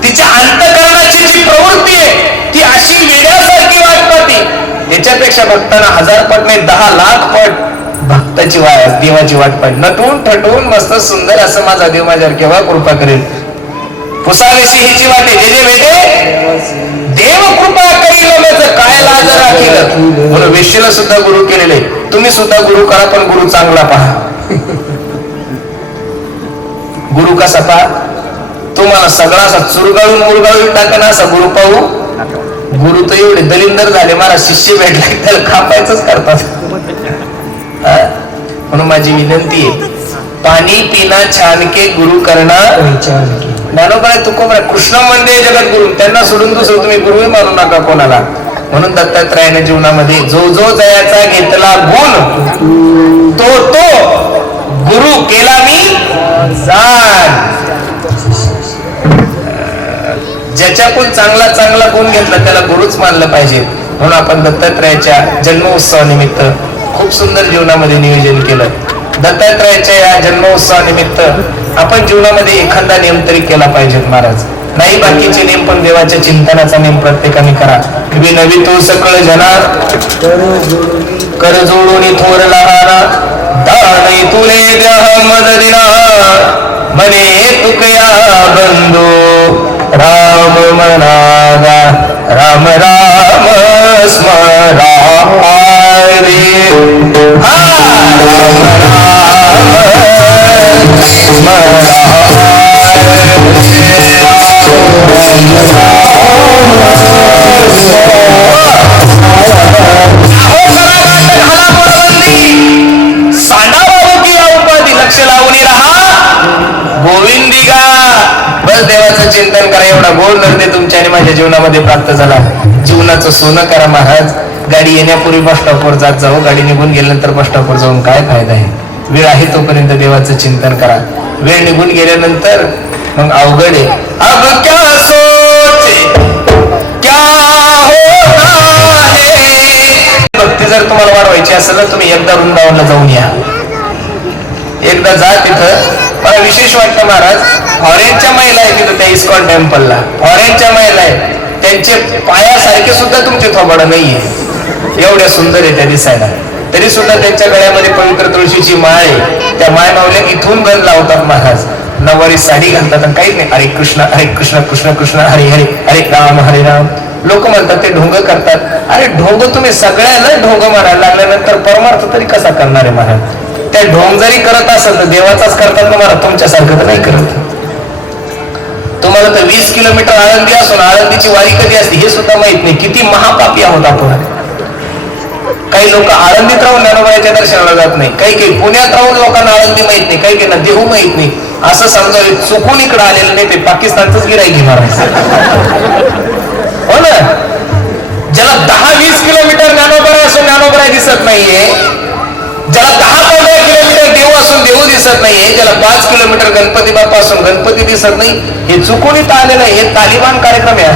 तिच्या अंतःकरणाची जी प्रवृत्ती आहे ती अशी वेड्यासारखी वाट पाहते. त्याच्यापेक्षा भक्तांना 1000 पट नाही 10 लाख पट भक्ताची देवाची वाट पाहिजे. नटून ठटून मस्त सुंदर असं माझा देव माझ्यावर केव्हा कृपा करेल. पुसावेशी हिची वाटे जे जे भेटे देव कृपा करील माझं काय लाज राखील. म्हणून वेश्येला सुद्धा गुरु केलेले. तुम्ही सुद्धा गुरु करा, पण गुरु चांगला पहा. गुरु कसा पहा? तुम्हाला सगळा असा चुरगाळून मुरगाळून टाका असा गुरु पाहू. गुरु तर एवढे दलिंदर झाले, मला शिष्य भेटले त्याला खापायचंच करतात. म्हणून माझी विनंती आहे, पाणी पिना छान के गुरु करना ज्ञानोबाई तुकोबरा कृष्ण मंदिर जगत गुरु. त्यांना सोडून दुसरं तुम्ही गुरुही मानू नका कोणाला. म्हणून दत्तात्रयाने जीवनामध्ये जो जो जयाचा घेतला गुण तो तो गुरु केला मी जाण. ज्याच्याकडून चांगला चांगला गुण घेतला त्याला गुरुच मानलं पाहिजे. म्हणून आपण दत्तात्रयाच्या जन्मोत्सवानिमित्त खूप सुंदर जीवनामध्ये नियोजन केलं. दत्तात्रयाच्या या जन्मोत्सवानिमित्त आपण जीवनामध्ये एखादा नियम तरी केला पाहिजेत महाराज. नाही बाकीचे नियम, पण देवाच्या चिंतनाचा नियम प्रत्येकाने करा. नवी तो सकळ जना कर जोडून थोर लहाना दानई तुले द्या मददिना मने तुकया बंधू राम मनागा राम राम स्मरा रे राम लक्ष लावून राहा गोविंदिगा. बस देवाचं चिंतन करा. एवढा गोड निर्णय तुमच्या आणि माझ्या जीवनामध्ये प्राप्त झाला. जीवनाचं सोनं करा महाराज. गाडी येण्यापूर्वी बस स्टॉपवर जात जाऊ. गाडी निघून गेल्यानंतर बस स्टॉपवर जाऊन काय फायदा आहे. वेळ आहे तोपर्यंत देवाचं चिंतन करा. वेळ निघून गेल्यानंतर मग अवघड आहे. अब क्या सोचे क्या होता है. भक्ती जर तुम्हाला वाढवायची असेल तर तुम्ही एकदा वृंदावनला जाऊन या. एकदा जा. तिथं मला विशेष वाटतं महाराज, फॉरेनच्या महिला आहे तिथं त्या इस्कॉन टेम्पलला. फॉरेनच्या महिला आहे, त्यांचे पायासारखे सुद्धा तुमचे थोबाड नाहीये. एवढ्या सुंदर आहे त्या दिसायला. तरी सुद्धा त्यांच्या गळ्यामध्ये पवित्र तुळशीची माळ आहे. त्या माळ मावल्या इथून गंध लावतात महाराज. नववारी साडी घालतात आणि काहीच नाही. हरे कृष्ण कृष्ण कृष्ण हरे हरे हरे राम. लोक म्हणतात ते ढोंग करतात. अरे ढोंग तुम्ही सगळ्यांना ढोंग म्हणायला लागल्यानंतर परमार्थ तरी कसा करणार आहे महाराज. त्या ढोंग जरी करत असेल तर देवाचाच करतात ना महाराज, तुमच्यासारखं तर नाही करत. तुम्हाला तर 20 किलोमीटर आळंदी असून आळंदीची वारी कधी असते हे सुद्धा माहित नाही. किती महापापी आहोत आपण. काही लोक आळंदीत राहून ज्ञानोबाच्या दर्शनाला जात नाही. काही पुण्यात राहून लोकांना आळंदी माहित नाही. काही ना देहू माहित नाही. असं समजा चुकून इकडे आलेलं नाही ते पाकिस्तानच गिराईक घेणार हो ना. ज्याला 10-20 किलोमीटर ज्ञानोबा असून ज्ञानोबा दिसत नाहीये, ज्याला 10-15 किलोमीटर देव असून देव दिसत नाहीये, ज्याला 5 किलोमीटर गणपती बाप्पा असून गणपती दिसत नाही, हे चुकून इथं आलेलं आहे. हे तालिबान कार्यक्रम आहे.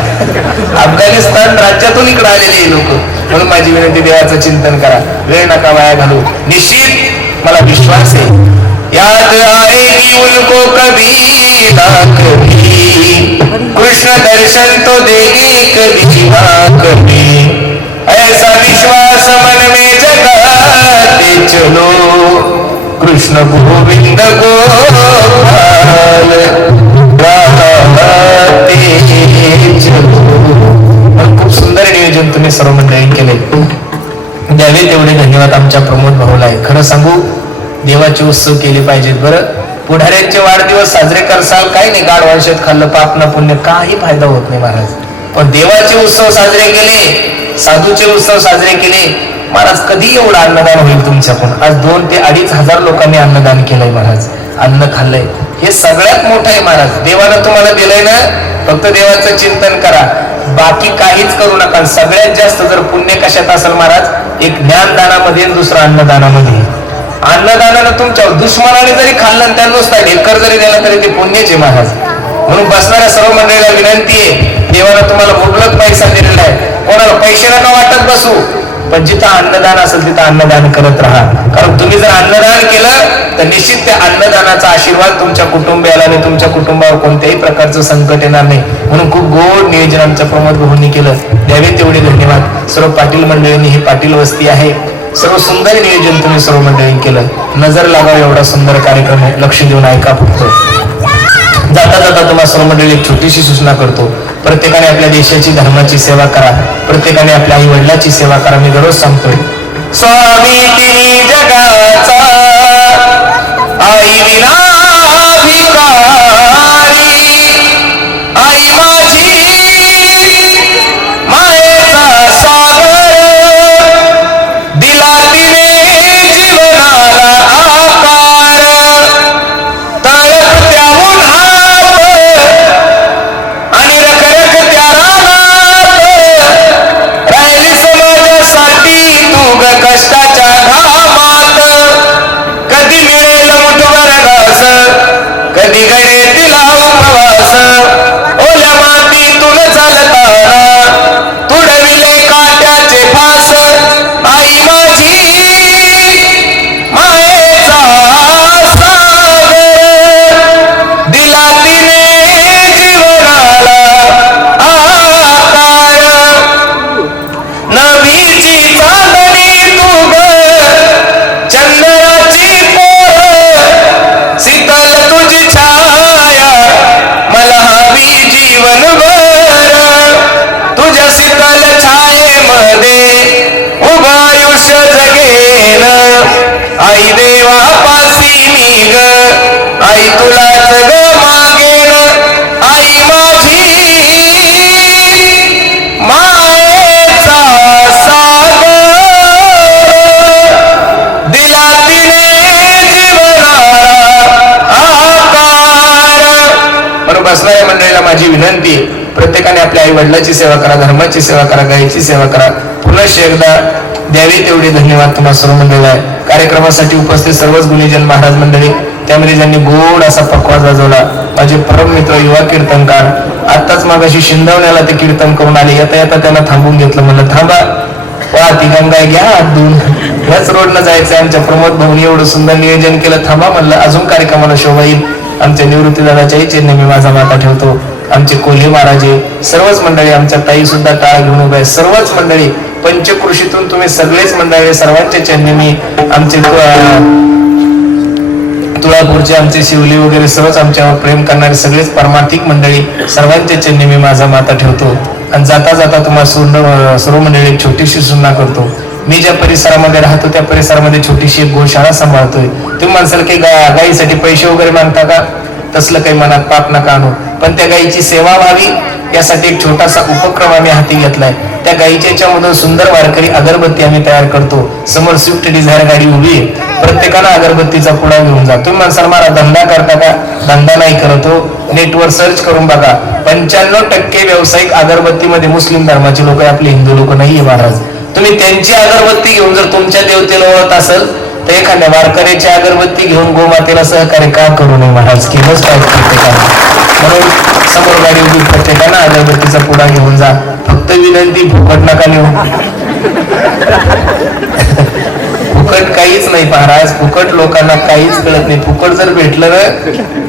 अफगाणिस्तान राज्यातून इकडे आलेले लोक. म्हणून माझी विनंती, देवाचं चिंतन करा. वेळ नका वाया घालू. निश्चित मला विश्वास आहे याद आएगी उनको कभी ना कभी, कृष्ण दर्शन तो देगी कभी ना कभी, ऐसा विश्वास मन में जगाते चलो, कृष्ण गोविंद गोपाल गाते चलो. खूप सुंदर नियोजन तुम्ही सर्व मंडळी केले. द्यावे तेवढे धन्यवाद आमच्या प्रमोद भाऊला आहे. खरं सांगू, देवाचे उत्सव केले पाहिजेत. बरं, पुढाऱ्यांचे वाढदिवस साजरे करसाल काही नाही, गाढ वंशात खाल्लं पाप ना पुण्य काही फायदा होत नाही महाराज. पण देवाचे उत्सव साजरे केले, साधूचे उत्सव साजरे केले महाराज, कधी एवढं अन्नदान होईल तुमच्याकडून. आज 2,000 ते 2,500 लोकांनी अन्नदान केलंय महाराज. अन्न खाल्लंय, हे सगळ्यात मोठं आहे महाराज. देवानं तुम्हाला दिलंय ना, फक्त देवाचं चिंतन करा, बाकी काहीच करू नका. सगळ्यात जास्त जर पुण्य कशात असेल महाराज, एक ज्ञानदानामध्ये, दुसरं अन्नदानामध्ये. अन्नदानानं तुमच्या दुश्मनाने जरी खाल्लं त्या नुसता ढेकर जरी दिला तरी ते पुण्याचे महाराज. म्हणून बसणाऱ्या सर्व मंडळीला विनंती आहे, देवानं तुम्हाला मुबलक पैसा दिलेला आहे. कोणाला पैसे नका वाटत बसू, पण जिथं अन्नदान असेल तिथं अन्नदान करत राहा. कारण तुम्ही जर अन्नदान केलं तर निश्चित त्या अन्नदानाचा आशीर्वाद तुमच्या कुटुंबियाला आणि तुमच्या कुटुंबावर कोणत्याही प्रकारचं संकट येणार नाही. म्हणून खूप गोड नियोजन आमच्या प्रमोद भाऊंनी केलं. द्यावे तेवढे धन्यवाद. सर्व पाटील मंडळींनी, ही पाटील वस्ती आहे, सर्व सुंदर नियोजन तुम्ही सर्व मंडळी केलं. नजर लागावं एवढा सुंदर कार्यक्रम आहे. लक्ष देऊन ऐका फक्त. जाता जाता तुम्हाला सर्व मंडळी एक छोटीशी सूचना करतो. प्रत्येकाने आपल्या देशाची, धर्माची सेवा करा. प्रत्येकाने आपल्या आई वडिलाची सेवा करा. मी दररोज सांगतोय, स्वामी तिन्ही जगाचा आई विना भिकारी, आई माझी मायेचा सागर, दिला तिने जीवनाला आकार, तळप त्याहून हात आणि रखरख त्या रानात, राहिली समाजासाठी तू ग कष्टाच्या घामात. माझी विनंती आहे, प्रत्येकाने आपल्या आई वडिलांची सेवा करा, धर्माची सेवा करा, गायीची सेवा करा. पुनश्च एकदा द्यावे तेवढे धन्यवाद तुम्हाला सर्व मंडळी आहे. कार्यक्रमासाठी उपस्थित सर्वच गुणीजन महाराज मंडळी, त्यामध्ये ज्यांनी गोड असा पक्वाज वाजवला, माझे परम मित्र युवा कीर्तनकार, आत्ताच मागाशी शिंदवण्याला ते कीर्तन करून आले. येता येता त्यांना थांबून घेतलं, म्हणलं थांबा, वा ती गंगा घ्या हात धुवून, ह्याच रोडनं जायचंय. आमच्या प्रमोद भाऊनी एवढं सुंदर नियोजन केलं, थांबा म्हणलं, अजून कार्यक्रमाला शोभा येईल. आमच्या निवृत्ती दादाच्याही चिन्ह मी माझा माता ठेवतो. आमचे कोल्हे महाराजे, सर्वच मंडळी, आमच्या ताई सुद्धा टाळ घेऊन उभ्या, सर्वच मंडळी, पंचकृषीतून तुम्ही सगळेच मंडळी, सर्वांच्या चरणी मी, आमचे तुळापूरचे आमचे शिवली वगैरे सर्वच आमच्यावर प्रेम करणारे सगळेच परमार्थिक मंडळी, सर्वांच्या चरणी मी माझा माता ठेवतो. आणि जाता जाता तुम्हाला सर्व मंडळी एक छोटीशी सूचना करतो. मी ज्या परिसरामध्ये राहतो त्या परिसरामध्ये छोटीशी एक गोशाळा सांभाळतोय. तुम्ही माणसाला काही गायीसाठी पैसे वगैरे मागता का? तसलं काही मनात पाप नका आणू, पण त्या गायीची सेवा व्हावी यासाठी एक छोटासा उपक्रम आम्ही हाती घेतलाय. त्या गायीच्या याच्यामधून सुंदर वारकरी अगरबत्ती आम्ही तयार करतो. समोर स्विफ्ट डिझायर गाडी उभी आहे, प्रत्येकानं अगरबत्तीचा पुडा घेऊन जा. तुम्ही माणसाला मला धंदा करता का? धंदा नाही करतो. नेटवर सर्च करून बघा, 95% व्यावसायिक अगरबत्तीमध्ये मुस्लिम धर्माचे लोक आहे, आपले हिंदू लोक नाहीये महाराज. तुम्ही त्यांची अगरबत्ती घेऊन जर तुमच्या देवतेला ओळखत असेल तर एखाद्या वारकऱ्याची अगरबत्ती घेऊन गोमातेला सहकार्य का करू नये महाराज? केलंच पाहिजे प्रत्येकाने. म्हणून समोर गाडी उभी, प्रत्येकानं अगरबत्तीचा पुडा घेऊन जा. फक्त विनंती, फुकट नका नेऊ. फुकट काहीच नाही महाराज, फुकट लोकांना काहीच कळत नाही. फुकट जर भेटलं ना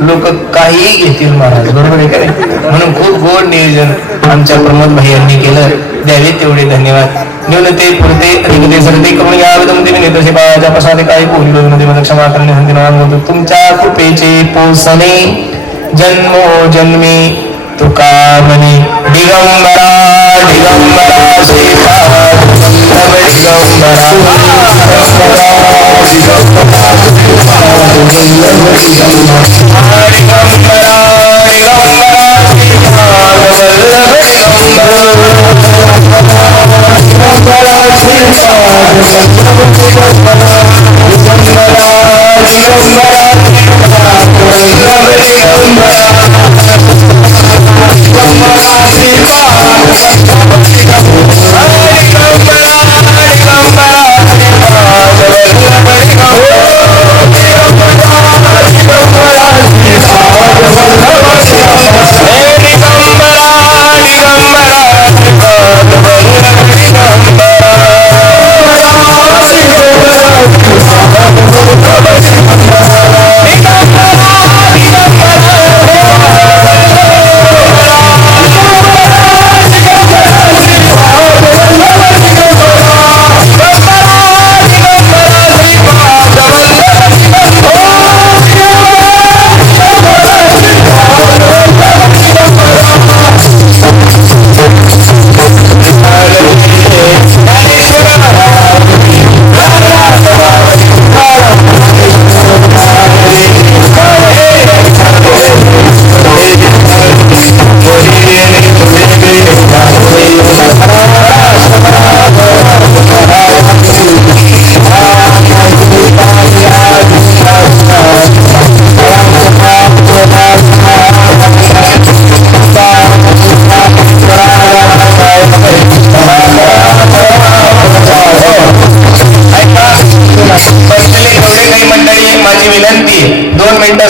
लोक काहीही घेतील महाराज, बरोबर आहे का नाही? म्हणून खूप गोड नियोजन आमच्या प्रमोद भाई यांनी केलं, द्यावे तेवढे धन्यवाद. न्यूनते पुरते अधिकते सरते करून यामध्ये मी नेतृत्व बाळाच्या पसाते काही पोहोचलो मध्ये क्षमा करणे संधी नाम तुमच्या कृपेचे पोसणे जन्मोजन्मी तुका म्हणे. दिगंबरा दिगंबरा श्रीपाद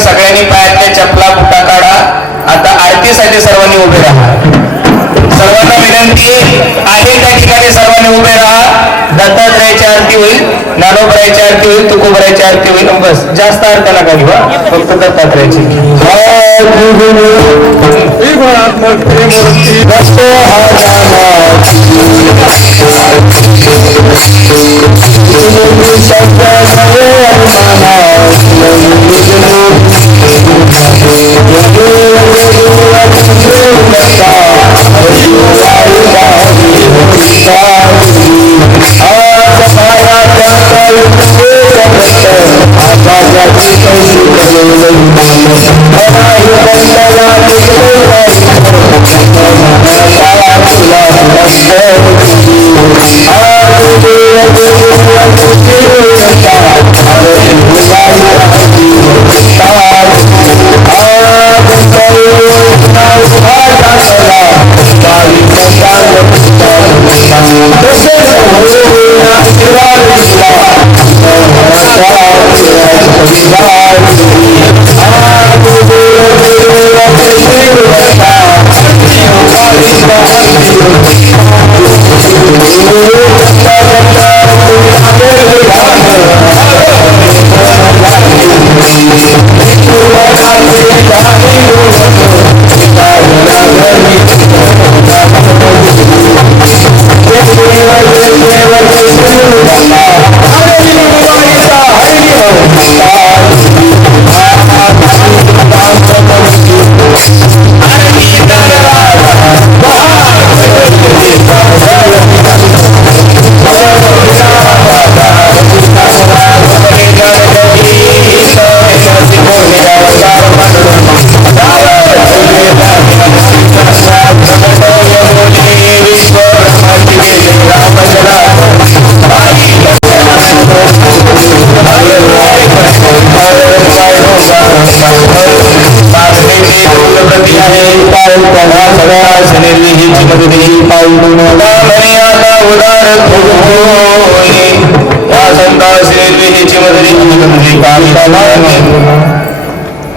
सगळ्यांनी पायातल्या चपला बुटा काढा. आता आरतीसाठी सर्वांनी उभे राहा. सर्वांना विनंती आहे त्या ठिकाणी सर्वांनी उभे राहा. दत्तात्रयाची आरती होईल, ज्ञानोबरायची आरती होईल, तुकोबरायची आरती होईल. बस जास्त आरती नका घेऊ, फक्त दत्तात्रयाची.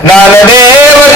नामदेव